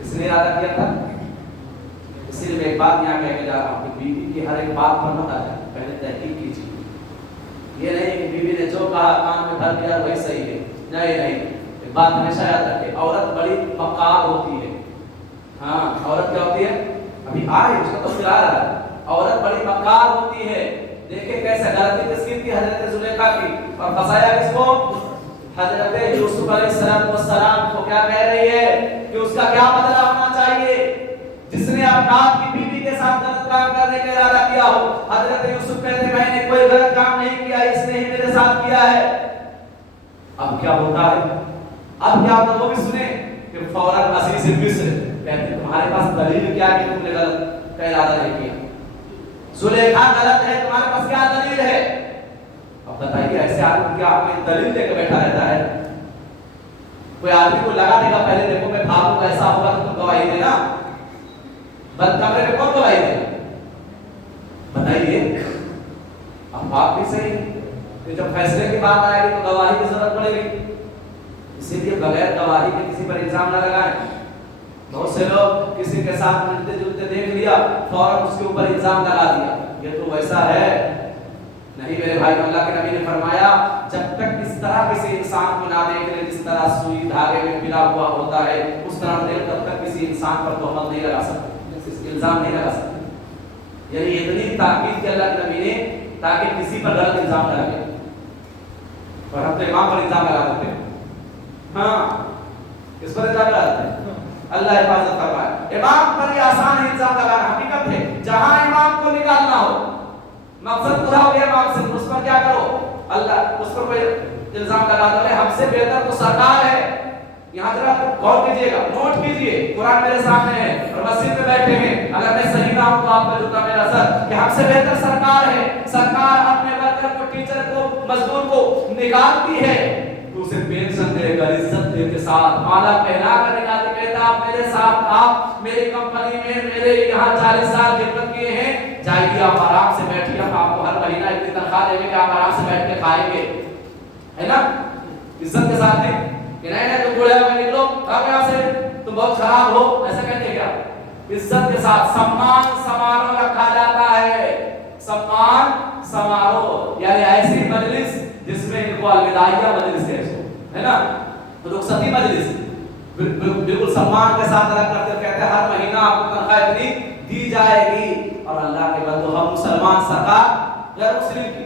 کس نے ارادہ کیا تھا؟ اسی لیے میں ایک بات یہاں کہہ کے جا رہا ہوں کہ بیوی کی ہر ایک بات پر مت آ جائے، پہلے تحقیق کیجیے۔ یہ نہیں کہ بیوی نے جو کہا کان میں بھر دیا وہی صحیح ہے، نہیں نہیں، ایک بات ہمیشہ یاد رکھے، عورت بڑی مکار ہوتی ہے۔ ہاں، عورت کیا ہوتی ہے؟ ابھی آئے اس کا تفصیل آ رہا ہے، عورت بڑی مکار ہوتی ہے۔ دیکھیں کیسے غلطی کس کی تھی؟ حضرت زلیخا کی، اور پھنسایا کس کو؟ حضرت یوسف علیہ السلام کو۔ کیا کہہ رہی ہے کہ اس کا کیا بدلہ ہونا چاہیے جس نے اپنا کی بیوی کے ساتھ غلط کام کرنے کا ارادہ کیا ہو؟ حضرت یوسف کہتے ہیں میں نے کوئی غلط کام نہیں کیا، اس نے ہی میرے ساتھ کیا ہے۔ اب کیا ہوتا ہے؟ اب کیا ہوتا ہے وہ بھی سنیں کہ فوراً عزیز مصر کہتے ہیں تمہارے پاس دلیل کیا ہے کہ تم نے غلط کا ارادہ نہیں کیا؟ زلیخا غلط ہے، تمہارے پاس کیا دلیل ہے؟ اب بتائیے ایسے آدمی کیا آپ میں دلیل لے کے بیٹھا رہتا ہے؟ کوئی آدمی کو لگا دے گا پہلے دیکھو میں بھاگوں گا ایسا ہوگا تو تم گواہی دینا، بند کمرے میں کون گواہی دے؟ بتائیے، اب بات بھی صحیح ہے، جب فیصلے کی بات آئے گی تو گواہی کی ضرورت پڑے گی، اسی لیے بغیر گواہی کے کسی پر الزام نہ لگائیں۔ بہت سے لوگ کسی کے ساتھ ملتے جلتے دیکھ لیا فوراً اس کے اوپر الزام لگا دیا، یہ تو ویسا ہے نہیں میرے بھائی۔ اللہ کے نبی نے فرمایا جب تک اس طرح کسی انسان کو نہ دیکھ لے جس طرح سوئی دھاگے میں پلا ہوا ہوتا ہے، اس طرح دیر تب تک کسی انسان پر تہمت نہیں لگا سکتے، الزام نہیں لگا سکتے۔ یعنی اتنی تاکید کی اللہ کے نبی نے تاکہ کسی پر غلط الزام نہ لگے، اور ہم تو امام پر الزام لگا دیتے ہیں۔ ہاں، کس پر الزام لگا دیتے ہیں؟ اللہ حفاظت فرمائے۔ امام پر یہ آسان ہے الزام لگانا، حقیقت ہے جہاں امام کو نکالنا ہو، مقصد پورا ہو گیا امام سے، اس پر کیا کرو؟ اللہ اس پر کوئی الزام لگا دو، ہم سے بہتر تو سرکار ہے۔ یہاں ذرا غور کیجیے گا، نوٹ کیجیے، قرآن میرے سامنے ہے اور مسجد میں بیٹھے ہیں، اگر میں صحیح نہ ہوں تو آپ کا جوتا میرا سر، کہ ہم سے بہتر سرکار ہے۔ سرکار اپنے ورکر کو، ٹیچر کو، مزدور کو نکالتی ہے تو اسے پینشن دے کر عزت دے کے ساتھ مالا پہنا کر نکالتی، کہتا آپ میرے ساتھ، آپ میری کمپنی میں میرے یہاں 40 سال خدمت کیے ہیں، جائیے آپ آرام سے بیٹھیے، ہم آپ کو ہر مہینہ اتنی تنخواہ دیں گے کہ آپ آرام سے بیٹھ کے کھائیں گے، ہے نا؟ عزت کے ساتھ نہیں کہ نہیں تم بوڑھے ہو گئے نکلو کام یہاں سے، تم بہت خراب ہو، ایسا کہتے ہیں کیا؟ عزت کے ساتھ سمان سماروہ رکھا جاتا ہے، سمان سماروہ یعنی ایسی مجلس جس میں ان کو الوداعیہ مجلس ہے نا، تو رخصتی مجلس بالکل سمان کے ساتھ رکھ کرتے کہتے ہیں ہر مہینہ آپ کو تنخواہ اتنی دی جائے گی۔ اور اللہ کے بندو ہم مسلمان سرکار غیر مسلم کی،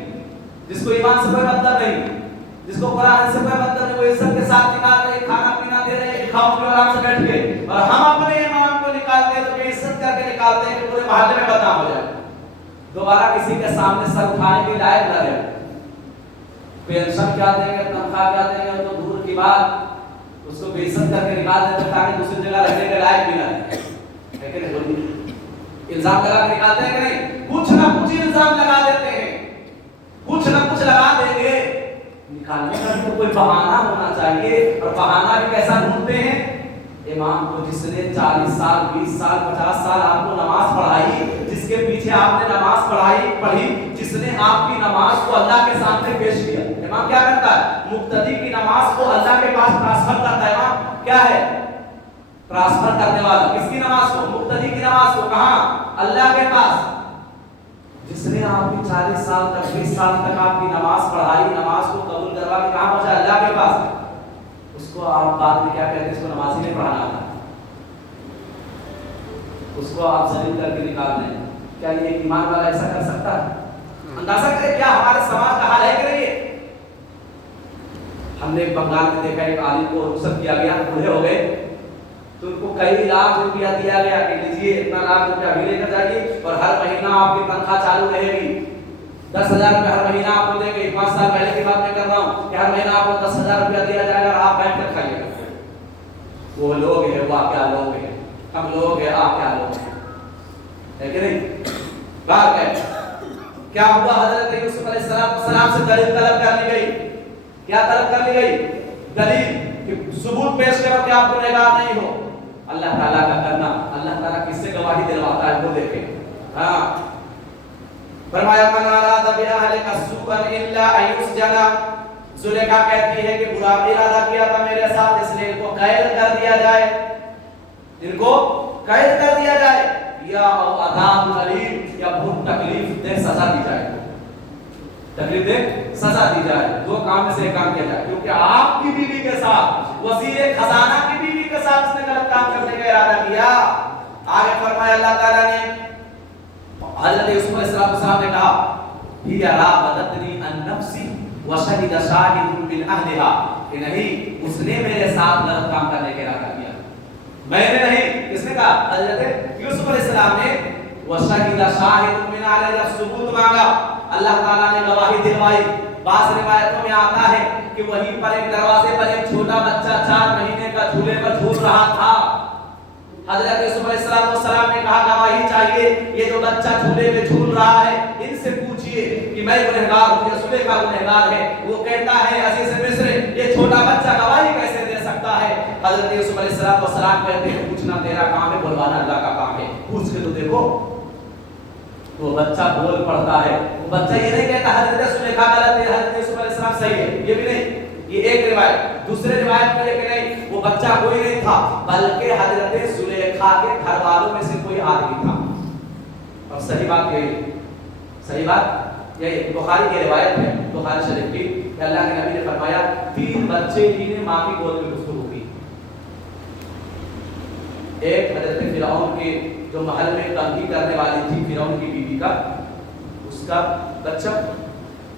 جس کو ایمان سے کوئی مطلب نہیں، جس کو قرآن سے کوئی مطلب نہیں، وہ عزت کے ساتھ نکال رہے، کھانا پینا دے رہے، کھاؤ پیو آرام سے بیٹھ کے، اور ہم اپنے امام کو نکالتے ہیں تو بے عزت کر کے نکالتے ہیں کہ پورے محلے میں بدنام ہو جائے، دوبارہ کسی کے سامنے سر اٹھانے کے لائق نہ رہے۔ پینشن کیا دیں گے، تنخواہ کیا دیں گے تو دور کی بات، اس کو بے عزت کر کے نکال دیتے ہیں تاکہ دوسری جگہ رہنے کے لائق بھی نہ رہے۔ لیکن الزام لگا کے نکالتے ہیں کہ نہیں، کچھ نہ کچھ الزام لگا دیتے ہیں، کچھ نہ کچھ لگا دیں گے، نکالنے کا بھی تو کوئی بہانہ ہونا چاہیے، اور بہانہ بھی کیسا ڈھونڈتے ہیں؟ امام کو جس نے 40 سال 20 سال 50 سال آپ کو نماز پڑھائی، جس کے پیچھے آپ نے نماز پڑھی، جس نے آپ کی نماز کو اللہ کے سامنے پیش کیا، امام کیا کرتا ہے؟ مقتدی کی نماز کو اللہ کے پاس ٹرانسفر کرتا ہے۔ امام کیا ہے؟ ٹرانسفر کرنے والا، کس کی نماز کو؟ مقتدی کی نماز کو، کہاں؟ اللہ کے پاس۔ جس نے آپ کی 40 سال تک 20 سال تک آپ کی نماز پڑھائی، نماز کو قبول کروا کے کہاں پہنچا؟ اللہ کے پاس۔ اس کو آپ بعد میں کیا کہتے ہیں؟ اس کو نماز ہی نہیں پڑھانا آتا، اس کو آپ ذلیل کر کے نکال دیں۔ کیا یہ ایک ایمان والا ایسا کر سکتا ہے؟ اندازہ کریں کیا ہمارے سماج کا حال ہے کہ نہیں ہے؟ ہم نے بنگال میں دیکھا ایک عالم کو رخصت کیا گیا، بوڑھے ہو گئے تو ان کو کئی لاکھ روپیہ دیا گیا کہ لیجیے اتنا لاکھ روپیہ بھی لے کر جائیے اور ہر مہینہ آپ کی تنخواہ چالو رہے گی، 10,000 روپے ہر مہینہ آپ کو دیں گے۔ 5 سال پہلے کی بات میں کر رہا ہوں کہ ہر مہینہ آپ کو 10,000 روپیہ دیا جائے گا اور آپ بیٹھ کر کھائیے گا۔ وہ لوگ ہیں، وہ کیا لوگ ہیں، ہم لوگ ہیں، آپ کیا لوگ ہیں، ہے کہ نہیں؟ بات ہے کیا ہوا؟ حضرت یوسف علیہ السلام سے دلیل طلب کر لی گئی۔ کیا طلب کر لی گئی؟ دلیل، کہ ثبوت پیش کرو کہ آپ گنہگار نہیں ہو۔ اللہ تعالیٰ کا کرنا، اللہ تعالیٰ کس سے گواہی دلواتا ہے وہ دیکھیں۔ ہاں فرمایا من اراد باہلک سوءا الا ان یسجن، زلیخا کہتی ہے کہ برا ارادہ کیا تھا میرے ساتھ، اس لیے ان کو قید کر دیا جائے، ان کو قید کر دیا جائے، یا او عذاب علیم، یا بہت تکلیف دہ سزا دی جائے، تکلیف دہ سزا دی جائے۔ دو کام میں سے ایک کام کیا جائے، کیونکہ آپ کی بیوی کے ساتھ، وزیر خزانہ کی بیوی کے ساتھ اس نے غلط کام کرنے کا ارادہ کیا۔ آگے فرمایا اللہ تعالیٰ نے، حضرت یوسف علیہ السلام نے کہا ہی راودتنی عن نفسی وشہد شاہد من اہلہا، کہ نہیں اس نے میرے ساتھ غلط کام کرنے کا ارادہ کیا، میں نے نہیں۔ کس نے کہا؟ حضرت یوسف علیہ السلام نے۔ وشہد شاہد من اہلہا، جب ثبوت مانگا اللہ تعالیٰ نے گواہی دلوائی۔ بعض روایتوں میں آتا ہے کہ وہیں پر ایک دروازے پر ایک چھوٹا بچہ 4 مہینے کا جھولے پر جھول رہا تھا۔ حضرت یوسف علیہ السلام نے کہا گواہی چاہیے، یہ جو بچہ جھولے میں جھول رہا ہے ان سے پوچھئے کہ میں گنہگار ہوں یا زلیخا گنہگار ہے۔ وہ کہتا ہے عزیز مصر، یہ چھوٹا بچہ گواہی کیسے دے سکتا ہے؟ حضرت یوسف علیہ السلام کہتے ہیں پوچھنا تیرا کام ہے، بلوانا اللہ کا کام ہے، پوچھ کے تو دیکھو۔ وہ بچہ بول پڑتا ہے، وہ بچہ یہ نہیں کہتا حضرت زلیخا غلط ہے، حضرت یوسف علیہ السلام صحیح ہے، یہ بھی نہیں۔ یہ ایک روایت۔ دوسرے روایت میں کہ نہیں وہ بچہ کوئی نہیں تھا بلکہ حضرت زلیخا کے گھر والوں میں سے کوئی آدمی تھا، اور صحیح بات یہی، صحیح بات یہ بخاری کی روایت ہے، بخاری شریف کی، کہ اللہ کے نبی نے فرمایا 3 بچے ہی نے ماں کی گود میں گفتگو کی۔ ایک حضرت فرعون کے جو محل میں تنگی کرنے والی تھی فرعون کی بیوی کا، اس کا بچہ،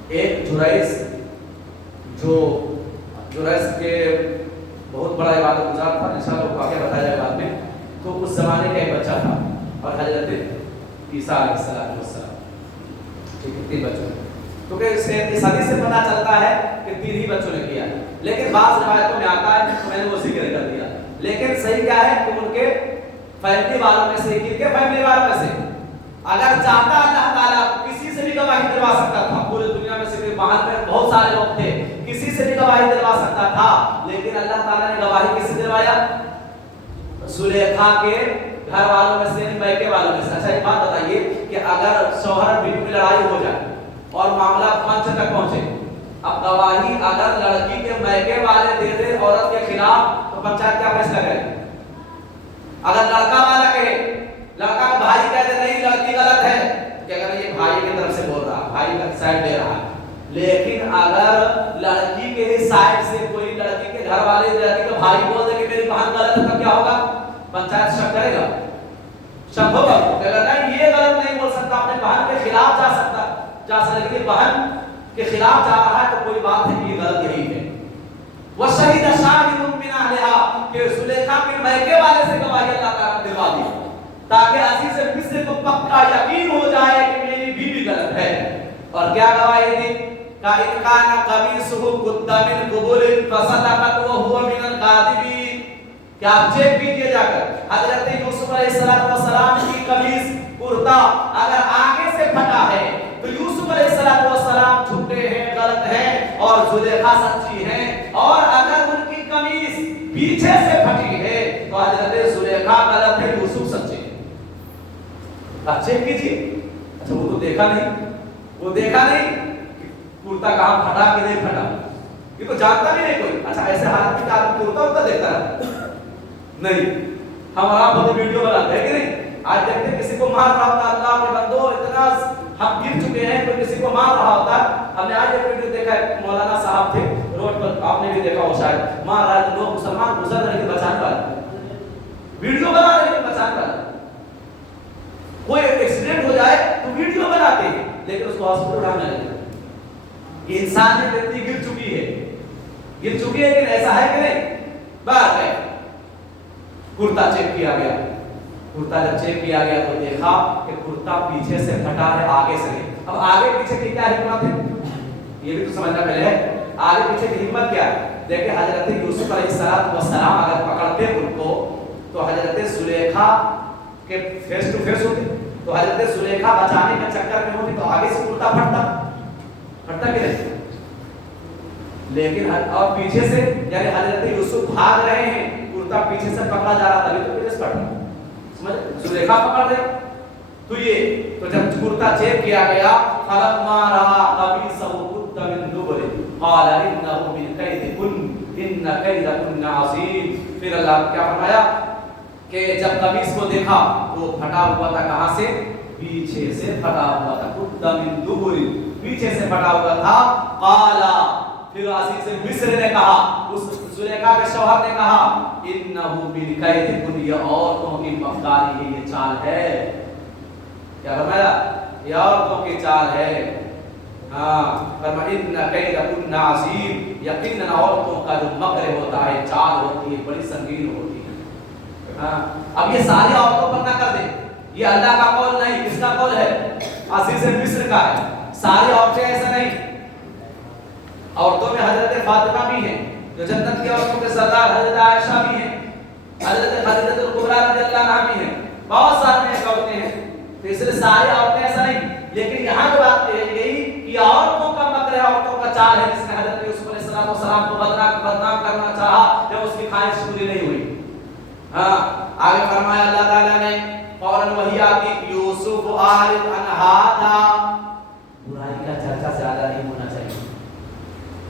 ایک جریس جو جریس کے بہت بڑا عبادت گزار تھا، انشاءاللہ وہ آگے بتایا جائے بعد میں، تو اس زمانے کا ایک بچہ تھا، اور حضرت عیسیٰ علیہ السلام، ٹھیک ہے 3 بچوں، کیونکہ اس حدیث سے پتہ چلتا ہے کہ 3 ہی بچوں نے کیا، لیکن بعض روایتوں میں آتا ہے تو میں نے وہ ذکر کر دیا، لیکن صحیح کیا ہے کہ ان کے فیملی والوں میں سے، کن کے فیملی والوں میں سے، اگر چاہتا اللہ تعالیٰ کسی سے بھی گواہی دلوا سکتا تھا، پورے دنیا میں سے باہر میں بہت سارے لوگ تھے، کسی سے بھی گواہی دلوا سکتا تھا، لیکن اللہ تعالیٰ نے گواہی کس سے دلوایا؟ زلیخا کے گھر والوں میں سے، میکے والوں میں سے۔ اچھا ایک بات بتائیے کہ اگر شوہر بیوی میں لڑائی ہو جائے اور معاملہ پنچ تک پہنچے، اب گواہی اگر لڑکی کے میکے والے دے دے عورت کے خلاف تو پنچایت کیا فیصلہ کرے؟ اگر لڑکا والا کہے، لڑکا کا بھائی کہتے نہیں لڑکی غلط ہے، کہ اگر یہ بھائی کی طرف سے بول رہا، بھائی کا سائڈ لے رہا ہے، لیکن اگر لڑکی کے ہی سائڈ سے کوئی لڑکی کے گھر والے لڑکی کا بھائی بول دے کہ میری بہن غلط ہے، تب کیا ہوگا؟ پنچایت شک کرے گا، شک ہوگا، کہے گا نہیں یہ غلط نہیں بول سکتا، اپنے بہن کے خلاف جا سکتا، لیکن بہن کے خلاف جا رہا ہے تو کوئی بات ہے کہ یہ غلط یہی ہے۔ وَشَهِدَ شَاهِدٌ مِّنْ أَهْلِهَا، کہ زلیخا کے میکے والے سے گواہی اللہ تعالیٰ نے دلوا دی تاکہ عزیز مصر کو پکا یقین ہو جائے کہ میری بیوی غلط ہے. اور کیا گواہی دی؟ کہ ان کان قمیصہ قد من قبل فصدقت وهو من الكاذبین. کہ آپ چیک کیجئے جا کر حضرت یوسف علیہ السلام کی قمیص کرتا اگر آگے سے پھٹا ہے تو یوسف علیہ السلام جھوٹے ہیں، غلط ہیں، اور زلیخا سچی ہیں. اور اگر ان کی قمیص پیچھے سے پھٹی ہے تو حضرت زلیخا غلط ہے، یوسف سچے ہیں. آپ چیک کیجئے. اچھا وہ تو دیکھا نہیں، وہ دیکھا نہیں کرتا کہاں پھٹا کہ نہیں پھٹا، یہ تو جانتا بھی نہیں کوئی. اچھا ایسے حالت میں آدمی کرتا ہوتا دیکھتا ہے نہیں. ہم اور آپ وہ ویڈیو بناتے ہیں کہ نہیں؟ آج دیکھتے ہیں کسی کو مار رہا ہوتا، اللہ کے بندو اتنا ہم گر چکے ہیں تو کسی کو مار رہا ہوتا. ہم نے آج ایک ویڈیو دیکھا ہے، مولانا صاحب تھے روڈ پر، آپ نے بھی دیکھا ہو شاید، مار رہا ہے تو لوگ مسلمان گزر رہے تھے بچانے والے، ویڈیو بنا رہے تھے بچانے والے. کوئی ایکسیڈنٹ ہو جائے تو ویڈیو بناتے ہیں لیکن اس کو ہاسپٹل اٹھانے لگتے ہیں. یہ انسان میں اتنی گر چکی ہے لیکن ایسا ہے کہ نہیں؟ بات ہے. کرتا چیک کیا گیا، کرتا جب چیک کیا گیا تو دیکھا کہ کرتا پیچھے سے پھٹا ہے، آگے سے نہیں. اب آگے پیچھے کی کیا حکمت ہے یہ بھی تو سمجھنا پہلے ہے. آگے پیچھے کی حکمت کیا ہے؟ دیکھیں حضرت یوسف علیہ السلام اگر پکڑتے ان کو تو حضرت زلیخا کے فیس ٹو فیس ہوتے، تو حضرت زلیخا بچانے کے چکر میں ہوتی تو آگے سے کرتا پھٹتا کہ نہیں. لیکن اور پیچھے سے یعنی حضرت یوسف بھاگ رہے ہیں، کرتا پیچھے سے پکڑا جا رہا تھا تو پیچھے سے پکڑا، سمجھ زلیخا پکڑ دے تو یہ. تو جب کرتا چیک کیا گیا فلما رأى قميصه قد من دبر قال انه من كيدكن ان كيدكن عظيم. پھر اللہ نے کیا فرمایا کہ جب قمیص کو دیکھا تو پھٹا ہوا تھا، کہاں سے؟ پیچھے سے پھٹا ہوا تھا. قد من دبر، پیچھے سے پھٹا ہوا تھا. قال، پھر عزیز مصر نے کہا، اس زلیخا کے شوہر نے کہا انه من كيدكن، یہ عورتوں کی مکاری ہے، یہ چال ہے. کیا فرمایا؟ یہ عورتوں کی چال ہے. ہاں فرمایا ان کیدکن عظیم، یقیناً عورتوں کا جو مکر ہوتا ہے، چال ہوتی ہے، بڑی سنگین ہوتی ہے. ہاں اب یہ ساری عورتوں پر نہ کر دے، یہ اللہ کا قول نہیں، کس کا قول ہے؟ عزیز مصر کا ہے. ساری عورتیں ایسا نہیں. عورتوں میں حضرت فاطمہ بھی ہیں جو جنت کی عورتوں کے سردار، حضرت عائشہ بھی ہیں، حضرت خدیجہ الکبریٰ رضی اللہ عنہا بھی ہیں، بہت ساری نیک عورتیں ہیں. تو اس لیے ساری عورتیں ایسا نہیں. لیکن یہاں جو بات یہی کہ عورتوں کا مکر ہے، عورتوں کا چال ہے، جس نے حضرت یوسف علیہ السلام کو بدنام کرنا چاہا جب اس کی خواہش پوری نہیں ہوئی. ہاں آگے فرمایا اللہ تعالیٰ نے فوراً وحی آتی یوسف اعرض عن ھذا، برائی کا چرچا زیادہ نہیں ہونا چاہیے.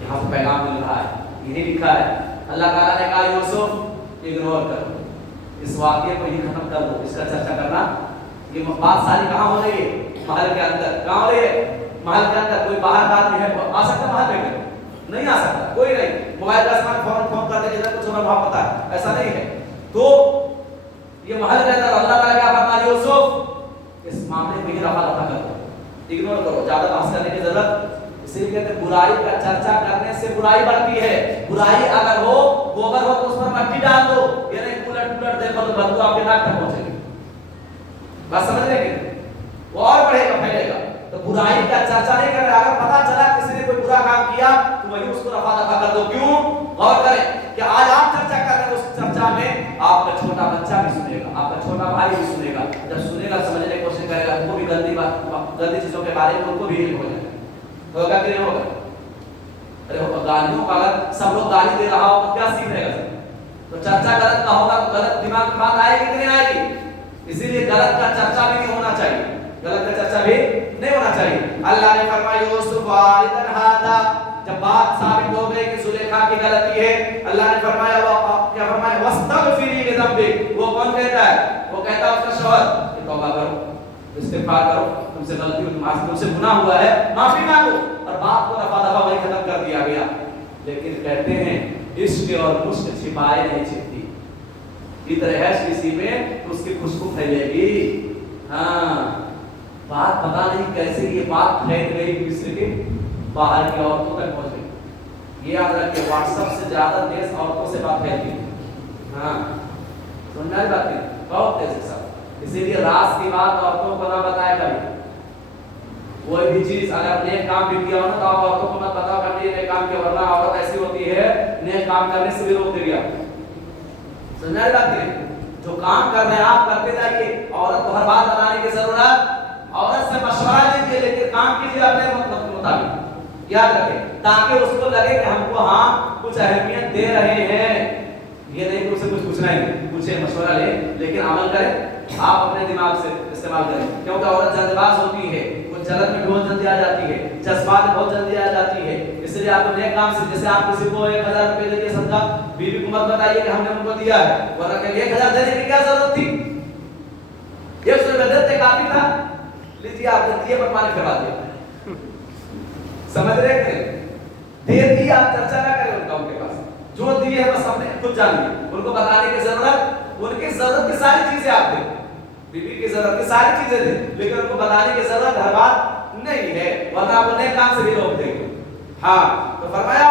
یہاں سے پیغام مل رہا ہے، یہی لکھا ہے. اللہ تعالیٰ نے کہا یوسف اگنور کرو، اس واقعے کو ہی ختم کر دو، اس کا چرچا کرنا. یہ بات ساری کہاں ہو رہی ہے؟ محل کے اندر. کہاں ہو رہی ہے؟ محل کے اندر. کوئی باہر کا آدمی ہے آ سکتا محل میں؟ نہیں آ سکتا، کوئی نہیں. موبائل کا استعمال فون کر دے جدھر کچھ ہونا وہاں پتا ہے، ایسا نہیں ہے. تو یہ محل کے اندر اللہ تعالیٰ کیا فرمایا یوسف اس معاملے میں ہی رفع دفع کر دو، اگنور کرو، زیادہ بحث کرنے کی ضرورت. اسی لیے کہتے ہیں برائی کا چرچا کرنے سے برائی بڑھتی ہے. برائی اگر ہو، گوبر ہو تو اس پر مٹی ڈال دو، یہ نہیں الٹ دیکھو تو بدبو آپ کے ناک تک پہنچے گی. بات سمجھ رہے ہیں؟ وہ اور بڑھے گا، پھیلے گا. تو برائی کا چرچا نہیں کرنا. اگر پتا چلا کسی نے کوئی برا کام کیا تو وہی اس کو رفع دفع کر دو. کیوں؟ غور کریں کہ آج آپ چرچا کر رہے ہیں، اس چرچا میں آپ کا چھوٹا بچہ بھی سنے گا، آپ کا چھوٹا بھائی بھی سنے گا. جب سنے گا سمجھنے کی کوشش کرے گا، ان کو بھی گندی چیزوں کے بارے میں ان کو بھی علم ہو جائے گا. ہوگا کہ نہیں ہوگا؟ ارے گالیوں کا اگر سب لوگ گالی دے رہا ہو تو کیا سیکھ رہے گا؟ تو چرچا غلط کا ہوگا تو غلط دماغ میں بات آئے گی کہ نہیں آئے گی؟ اسی لیے غلط کا چرچا بھی نہیں ہونا چاہیے، غلط کا چرچا بھی نہیں ہونا چاہیے. اللہ نے فرمایا یوسف اعرض عن ھذا، جب بات ثابت ہو گئی کہ زلیخا کی غلطی ہے، اللہ نے فرمایا کیا فرمایا واستغفری لذنبک. وہ کون کہتا ہے؟ وہ کہتا ہے اس کا شوہر کہ توبہ کرو، استغفار کرو، تم سے غلطی ہوئی، تم سے گناہ ہوا ہے، معافی مانگو. اور بات کو رفع دفع وہی ختم کر دیا گیا. لیکن کہتے ہیں عشق اور مشق چھپائے نہیں چھپتی. ادھر ہے کسی میں تو اس کی خوشبو پھیلے گی. ہاں بات پتا نہیں کیسے یہ بات پھیل گئی مصر کے باہر کی عورتوں تک پہنچ گئی. یہ یاد رکھیں واٹس ایپ سے زیادہ تیز عورتوں سے بات پھیلتی ہے. ہاں سننا بات نہیں بہت تیزی کے ساتھ. اسی لیے راز کی بات عورتوں کو نہ بتایا کبھی. کوئی بھی چیز اگر نیک کام بھی کیا ہو نا تو آپ عورتوں کو مت بتاؤ کہ یہ نیک کام کیا, ورنہ عورت ایسی ہوتی ہے نیک کام کرنے سے بھی روک دے گا. سمجھا بات نہیں. جو کام کرنا ہے آپ کرتے جائیے. عورت کو ہر بات بتانے کی ضرورت, عورت سے مشورہ لیجیے لیکن کام کیجیے اپنے مطابق. یاد رکھیں تاکہ اس کو لگے کہ ہم کو ہاں کچھ اہمیت دے رہے ہیں. یہ نہیں کہ اسے کچھ پوچھنا ہی پوچھے مشورہ لے لیکن عمل کریں. آپ اپنے دماغ سے استعمال کریں کیونکہ عورت جلد باز ہوتی ہے, وہ جلد میں بہت جلدی آ جاتی ہے, جذبات بہت جلدی آ جاتی ہے. اس لیے آپ کو نیک کام سے, جیسے آپ کسی کو 1000 روپے دے دیے صدقہ, بیوی کو مت بتائیے کہ ہم نے ان کو دیا ہے, ورنہ کہ 1000 دینے کی کیا ضرورت تھی, 100 روپے دیتے کافی تھا, لیجیے آپ دیے پر پانی پھیلا دیا. سمجھ رہے کہ دے دی آپ چرچا نہ کریں ان کا, ان کے پاس جو دیے ہے بس ہم نے خود جان لیا. ان کو بتانے کی ضرورت, ان کی ضرورت کی ساری چیزیں آپ دیں, بیوی کی ضرورت کی ساری چیزیں دیں, لیکن ان کو بتانے کی ضرورت ہر بات نہیں ہے, ورنہ آپ انہیں کام سے بھی روک دیں گے. ہاں تو فرمایا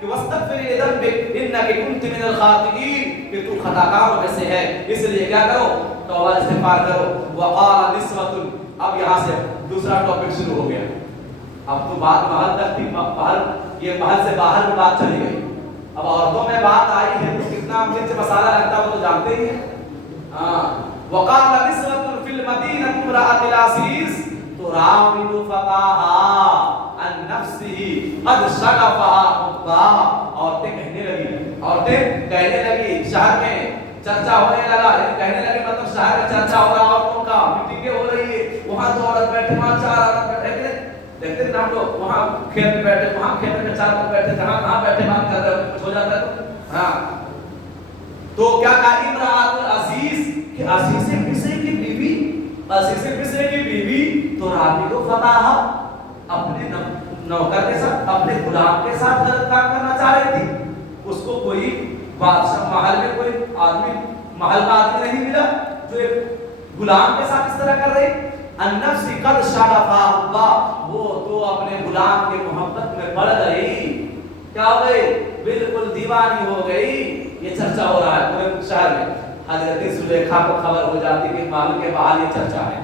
کہ وَاسْتَغْفِرِي لِذَنبِكَ إِنَّكَ كُنْتِ مِنَ الْخَاطِئِينَ, کہ تو خطا کاروں میں سے ہے, اس لیے کیا کرو, توبہ استغفار کرو. وَقَالَ نِسْوَةٌ, اب یہاں سے دوسرا ٹاپک شروع ہو گیا. اب تو بات محل تک تھی, یہ محل سے باہر میں بات چلی گئی. اب عورتوں میں بات آئی ہے تو کتنا مرچ مسالہ لگتا ہے وہ تو جانتے ہی ہیں. ہاں وقال نسوة في المدينة امرأة العزيز تراود فتاها عن نفسه قد شغفها حبا. عورتیں کہنے لگی شہر میں چرچا ہونے لگا, کہنے لگی مطلب شہر میں چرچا ہو رہا, عورتوں کا میٹنگیں ہو رہی ہے, وہاں 2 عورت بیٹھے, وہاں 4 عورت بیٹھے, دیکھتے ہیں ہم لوگ وہاں کھیت میں بیٹھے, وہاں کھیت میں 4 لوگ بیٹھے, جہاں بیٹھے بات کر رہے ہیں, کچھ ہو جاتا ہے تو ہاں. تو کیا کہا امرأۃ العزیز, کہ عزیز مصر کی بیوی, عزیز مصر کی بیوی تو راود فتاہا, اپنے نوکر کے ساتھ, اپنے غلام کے ساتھ غلط کام کرنا چاہ رہی تھی. اس کو کوئی بادشاہ محل میں کوئی آدمی, محل کا آدمی نہیں ملا جو ایک غلام کے ساتھ اس طرح کر رہی. النفس قد شغفها حبا, وہ تو اپنے غلام کے محبت میں پڑ گئی. کیا ہو گئی, بالکل دیوانی ہو گئی. یہ چرچا ہو رہا ہے پورے شہر میں. حضرت زلیخا کو خبر ہو جاتی کہ محل کے باہر یہ چرچا ہے.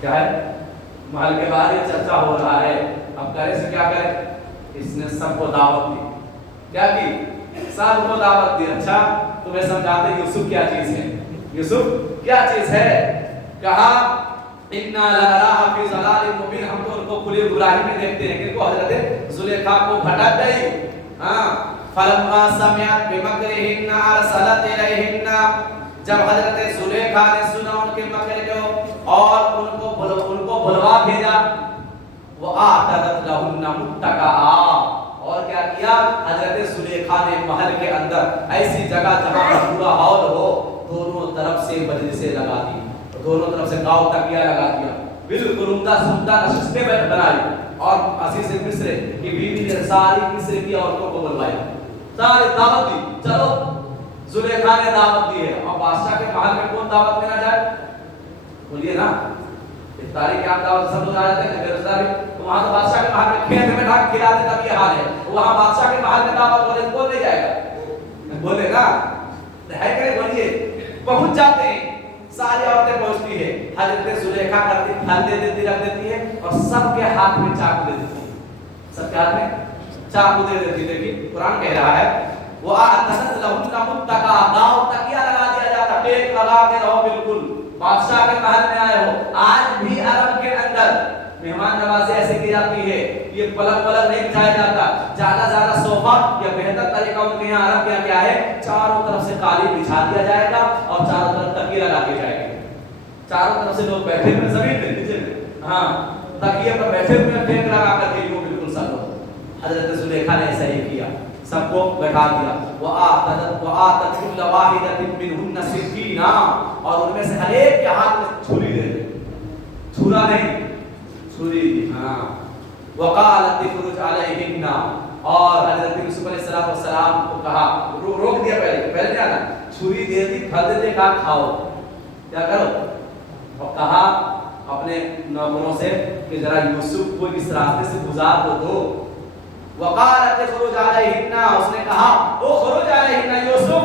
کیا ہے, محل کے باہر یہ چرچا ہو رہا ہے. اب کرے سے کیا کرے, اس نے سب کو دعوت دی. کیا کی, سب کو دعوت دی. اچھا تمہیں سمجھاتے یوسف کیا چیز ہے, یوسف کیا چیز ہے. کہا اِنَّا لَنَرَاهَا فِي ضَلَالٍ مُبِينٍ, ہم تو ان کو کھلی گمراہی میں دیکھتے ہیں. کہ وہ حضرت زلیخا کو بھٹک گئی. ہاں فَلَمَّا سَمِعَتْ بِمَكْرِهِنَّ أَرْسَلَتْ إِلَيْهِنَّ, جب حضرت زلیخا نے سنا ان کے مکر کو اور ان کو بلوا بھیجا. وَأَعْتَدَتْ لَهُنَّ مُتَّكَئًا, اور کیا کیا, حضرت زلیخا نے محل کے اندر ایسی جگہ جہاں پر پورا ہال ہو, دونوں طرف سے مجلسیں لگا دی, دونوں طرف سے گاؤں تکیہ لگا دیا, بالکل عمدہ سمدہ نشستیں بنائی. اور عزیز مصر کی بیوی نے ساری مصر کی عورتوں کو بلوایا, ساری دعوت دی. چلو زلیخا نے دعوت دی ہے, اور بادشاہ کے محل میں کون دعوت دینا جائے, بولیے نا. افطاری کی آپ دعوت سب لوگ آ جاتے ہیں, بے روزگاری تو وہاں تو بادشاہ کے محل میں کھیت میں ڈھا کے کھلاتے, تب یہ حال ہے. وہاں بادشاہ کے محل میں دعوت بولے کون لے جائے گا, بولے نا ہے کہ بولیے. پہنچ جاتے ہیں, ساری عورتیں پہنچتی ہے. حضرت زلیخا کرتی, پھل دے دیتی, رکھ دیتی ہے, اور سب کے ہاتھ میں چاقو دے دیتی ہے, سب کے ہاتھ میں چاقو دے دیتی. دیکھیے قرآن کہہ رہا ہے وَأَعْتَدَتْ لَهُنَّ مُتَّكَئًا, گاؤں تکیہ لگا دیا جاتا, ٹیک لگا کے رہو, بالکل بادشاہ کے محل میں آئے ہو. آج بھی عرب کے اندر مہمان نوازی ایسے کی جاتی ہے, یہ پلنگ نہیں بچھایا جاتا, زیادہ صوفہ یا بہتر طریقہ ان کے یہاں عرب کیا ہے, چاروں طرف سے قالین بچھا دیا جائے گا اور چاروں طرف تکیہ لگا دی جائے گی. چاروں طرف سے لوگ بیٹھے ہوئے زمین پہ نیچے میں, ہاں تکیے پر بیٹھے ہوئے, ٹیک لگا کر کے بالکل سب لوگ. حضرت زلیخا نے ایسا ہی کیا, سب کو بیٹھا دیا. وَآتَتْ كُلَّ وَاحِدَةٍ مِّنْهُنَّ سِكِّینًا, اور ان میں سے ہر ایک کے ہاتھ میں چھری دے دی, چھرا نہیں چھری. ہاں وَقَالَتْ اخْرُجْ عَلَيْهِنَّ, اور حضرت یوسف علیہ السلام کو کہا, روک دیا, پہلے نہیں آنا, چھری دے دی, پھل دے دی, کہا کھاؤ, کیا کرو, اور کہا اپنے نوکروں سے کہ ذرا یوسف کو اس راستے سے گزار دو. وقالت اخرج علیہن, اس نے کہا اخرج علیہن یوسف,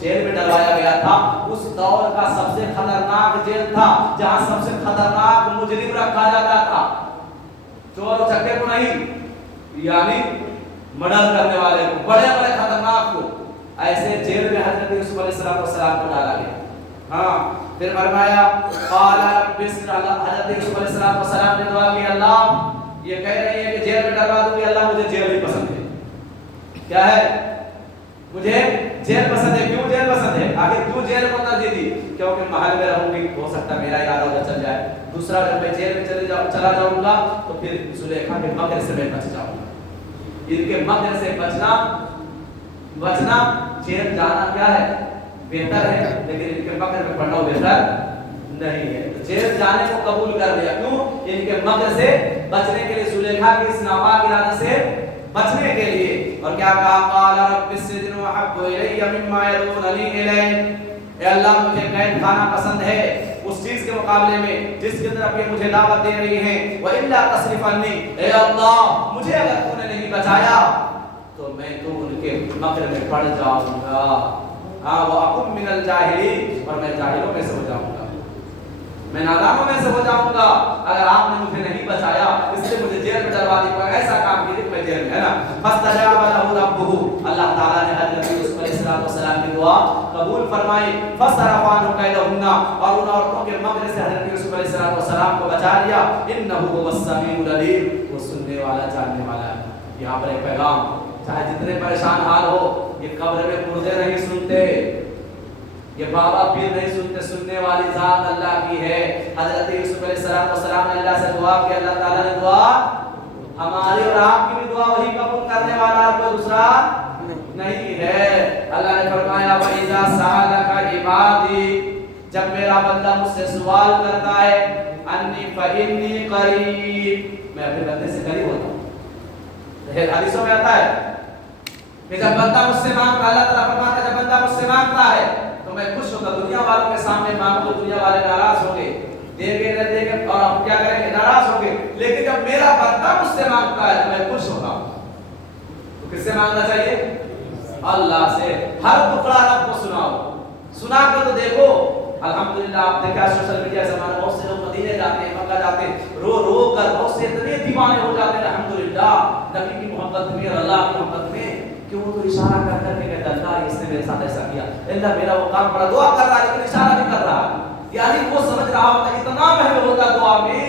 جیل میں ڈلوایا گیا تھا اس دور کا سب سے خطرناک جیل تھا، جہاں سب سے خطرناک مجرم رکھا جاتا تھا، چور و چکے کو نہیں، یعنی مرڈر کرنے والے کو، بڑے بڑے خطرناک کو، ایسے جیل میں حضرت یوسف علیہ السلام کو ڈالا گیا۔ ہاں پھر فرمایا قال رب اسرع، حضرت یوسف علیہ السلام نے دعا کی اللہ یہ کہہ رہی ہے کہ جیل میں ڈلوا دوں گی، اللہ مجھے جیل بھی پسند ہے، کیا ہے مجھے جیل پسند ہے۔ کیوں جیل پسند ہے؟ آخر کیوں جیل کو ترجیح دی؟ کیونکہ محل میں رہوں گی ہو سکتا میرا ارادہ ادھر چل جائے، دوسرا جب میں جیل میں چلا جاؤں گا تو پھر زلیخا کے مکر سے میں بچ جاؤں گا۔ ان کے مکر سے بچنا جیل جانا کیا ہے بہتر ہے، لیکن ان کے مکر میں پڑنا بہتر نہیں ہے۔ جیل جانے کو قبول کر لیا، کیوں؟ ان کے مکر سے بچنے کے لیے، زلیخا کی اس ناپاک ارادے سے بچنے کے لیے۔ اور کیا کہا قال رب السجن احب الی مما يدعوننی الیہ، اے اللہ مجھے قید خانہ پسند ہے اس چیز کے مقابلے میں جس کی طرف یہ مجھے دعوت دے رہی ہیں۔ وَإِلَّا تَصْرِفْ عَنِّي، اے اللہ مجھے اگر تو نے نہیں بچایا تو میں تو ان کے مکر میں پڑ جاؤں گا، وَأَكُن مِّنَ الْجَاهِلِينَ، اور میں جاہلوں میں سے ہو جاؤں گا، میں نادانوں میں سے ہو جاؤں گا اگر آپ نے مجھے نہیں بچایا، اس لیے مجھے جیل میں ڈلوا دیا، ایسا کام کیجیے میں جیل میں ہے نا۔ فاستجاب له ربه، اللہ تعالیٰ نے حضرت یوسف علیہ السلام کی دعا قبول فرمائی۔ فصرف عنه کیدہن، اور ان عورتوں کے مکر سے حضرت یوسف علیہ السلام کو بچا لیا۔ انہ هو السمیع العلیم، وہ سننے والا جاننے والا ہے۔ یہاں پر ایک پیغام، چاہے جتنے پریشان حال ہو، یہ قبر میں مردے نہیں سنتے، یہ بابا پیر نہیں سنتے، سننے والی ذات اللہ کی ہے۔ حضرت یوسف علیہ السلام نے اللہ سے دعا کی، اللہ تعالیٰ نے دعا ہماری اور آپ کی بھی دعا وہی قبول کرنے والا کوئی دوسرا نہیں ہے۔ اللہ نے فرمایا وَإِذَا سَأَلَكَ عِبَادِي، جب میرا بندہ مجھ سے سوال کرتا ہے، اَنِّي فَإِنِّي قَرِيبٌ، میں اپنے بندے سے قریب ہوتا ہوں۔ حدیثوں میں آتا ہے کہ جب بندہ مجھ سے مانگتا، اللہ تعالیٰ فرماتا ہے جب بندہ مجھ سے مانگتا ہے تو میں خوش ہوگا، دنیا والوں کے سامنے مانگو تو دنیا والے ناراض ہوں گے، دیں گے نہ دیں گے اور آپ کیا کریں گے، ناراض ہوں گے، لیکن جب میرا بندہ مجھ سے مانگتا ہے تو میں خوش ہوگا۔ تو کس سے مانگنا چاہیے؟ اللہ سے۔ ہر ٹکڑا رب کو سناؤ، سنا کر تو دیکھو۔ الحمدللہ آپ دیکھا سوشل میڈیا زمانے بہت سے لوگ مدینے جاتے ہیں، مکہ جاتے ہیں، رو رو کر بہت سے اتنے دیوانے ہو جاتے ہیں الحمدللہ نبی کی محبت میں اور اللہ کی محبت میں، کہ وہ تو اشارہ کر کر کے کہتا اللہ اس نے میرے ساتھ ایسا کیا، اللہ میرا وہ کام بڑا، دعا کر رہا ہے لیکن اشارہ نہیں کر رہا، یعنی وہ سمجھ رہا ہوتا ہے، اتنا محل ہوتا دعا میں،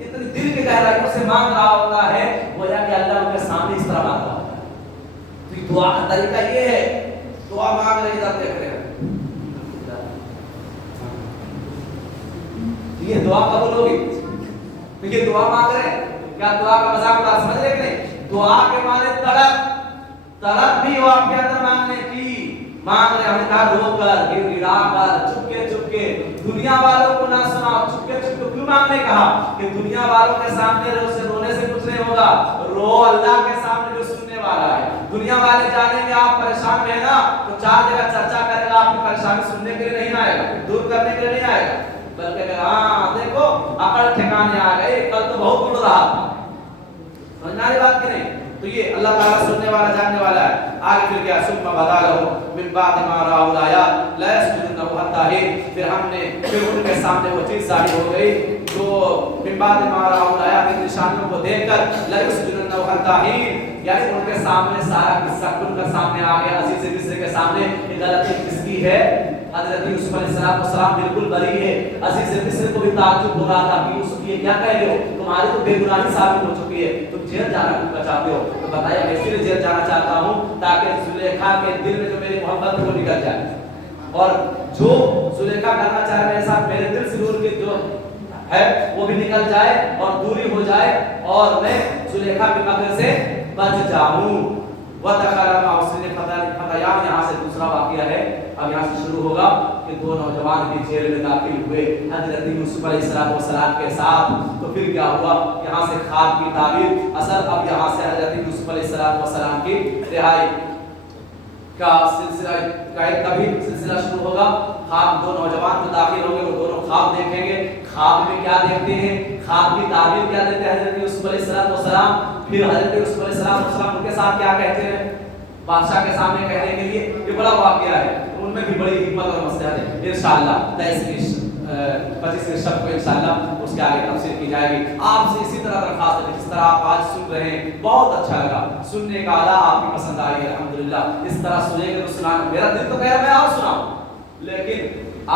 اتنی دل کی گہرائیوں سے مانگ رہا ہوتا ہے، گویا کہ اللہ ان کے سامنے اس طرح مانگ رہا ہوتا ہے۔ تو دعا کا طریقہ یہ ہے، دعا مانگ رہے ادھر دیکھ رہے ہیں، یہ دعا قبول ہوگی، یہ دعا مانگ رہے ہیں، کیا دعا کا مذاق اڑا سمجھ رہے کہ نہیں؟ دعا کے معنی طلب بھی ہو آپ کے اندر مانگنے کی، مانگ رہے، ہم نے کہا رو کر، گڑا کر، چپ کے دنیا والوں کو نہ سناؤ، چپ کے کیوں مانگنے کہا؟ کہ دنیا والوں کے سامنے رونے سے کچھ نہیں ہوگا، رو اللہ کے سامنے جو سننے والا ہے۔ دنیا والے جانیں گے آپ پریشان میں نا تو چار جگہ چرچا کرے گا، آپ کی پریشانی سننے کے لیے نہیں آئے گا، دور کرنے کے لیے نہیں آئے گا، بلکہ ہاں دیکھو عقل ٹھکانے آ گئی، کل تو بہت اڑ رہا تھا، سمجھنا والی بات کہ نہیں؟ تو یہ اللہ تعالیٰ سننے والا جاننے والا ہے۔ آگے پھر کیا ثم بدا لهم من بعد ما رأوا الآيات لا يسجدن حتى حين، پھر ہم نے پھر ان کے سامنے وہ چیز ظاہر ہو گئی جو من بعد ما رأوا الآيات، ان نشانیوں کو دیکھ کر لا يسجدن حتى حين، یعنی ان کے سامنے سارا قصہ کھل کر سامنے آ گیا، عزیز مصر کے سامنے یہ غلطی کس کی ہے؟ حضرت یوسف علیہ السلام بالکل بری ہے۔ عزیز مصر کو بھی تعجب ہو رہا تھا کہ یوسف یہ کیا کہہ رہے ہو، تمہاری تو بے گناہی ثابت ہو چکی ہے، تم جیل جانا کیوں چاہتے ہو؟ تو بتایا میں اس لیے جیل جانا چاہتا ہوں تاکہ زلیخا کے دل میں جو میری محبت ہے وہ نکل جائے، اور جو زلیخا کرنا چاہے میرے ساتھ میرے دل سے دور کی جو ہے وہ بھی نکل جائے اور دوری ہو جائے، اور میں زلیخا کے مکر سے بچ جاؤں۔ وَدَخَلَ مَعَهُ السِّجْنَ فَتَيَانِ، یہاں سے دوسرا واقعہ ہے، اب یہاں سے شروع ہوگا کہ دو نوجوان بھی جیل میں داخل ہوئے حضرت یوسف علیہ السلام کے ساتھ۔ تو پھر کیا ہوا؟ یہاں سے خواب کی تعبیر اثر، اب یہاں سے حضرت یوسف علیہ السلام کی رہائی کا سلسلہ کا بھی سلسلہ شروع ہوگا۔ خواب دو نوجوان جو داخل ہوں گے وہ دونوں خواب دیکھیں گے، خواب میں کیا دیکھتے ہیں، خواب کی تعبیر کیا دیتے ہیں حضرت یوسف علیہ السلام، پھر حضرت یوسف علیہ السلام ان کے ساتھ کیا کہتے ہیں، بادشاہ کے سامنے کہنے کے لیے یہ بڑا واقعہ ہے، ان میں بھی بڑی حکمت اور مصلحت ہے. انشاءاللہ 25 شب کو انشاءاللہ اس کے آگے تفسیر کی جائے گی. آپ سے اسی طرح درخواست ہے، جس طرح آپ آج سن رہے ہیں بہت اچھا لگا، سننے کا ادا آپ کی پسند آئی ہے الحمدللہ. اس طرح سنیں گے تو سنانا، میرا دل تو کہہ رہا ہے میں اور سناؤں، لیکن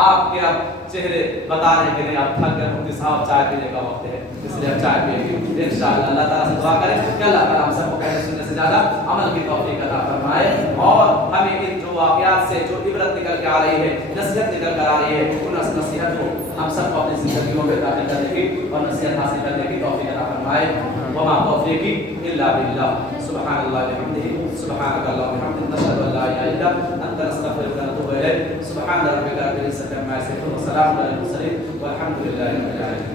آپ کے اب چہرے بتا رہے کہ نہیں آپ تھک گئے، مفتی صاحب چائے پینے کا وقت ہے، اس لیے اب چائے پیئیں گے انشاءاللہ. اللہ تعالیٰ سے دعا کریں کہ اللہ تعالیٰ ہم سب کو کہنے سننے سے زیادہ عمل کی توفیق عطا فرمائے، اور ہمیں ان جو واقعات سے جو عبرت نکل کے آ رہی ہے، نصیحت نکل کر آ رہی ہے، ان نصیحت کو ہم سب کو اپنی زندگیوں میں داخل کرنے کی اور نصیحت حاصل کرنے کی توفیق عطا فرمائے. وما توفیقی الا باللہ. سبحان اللہ بحمدہ، سبحانک اللہم وبحمدک، نشہد ان لا الہ الا انت، نستغفرک ونتوب الیک. سبحان ربک رب العزۃ عما یصفون، وسلام علی المرسلین، والحمد للہ رب العالمین.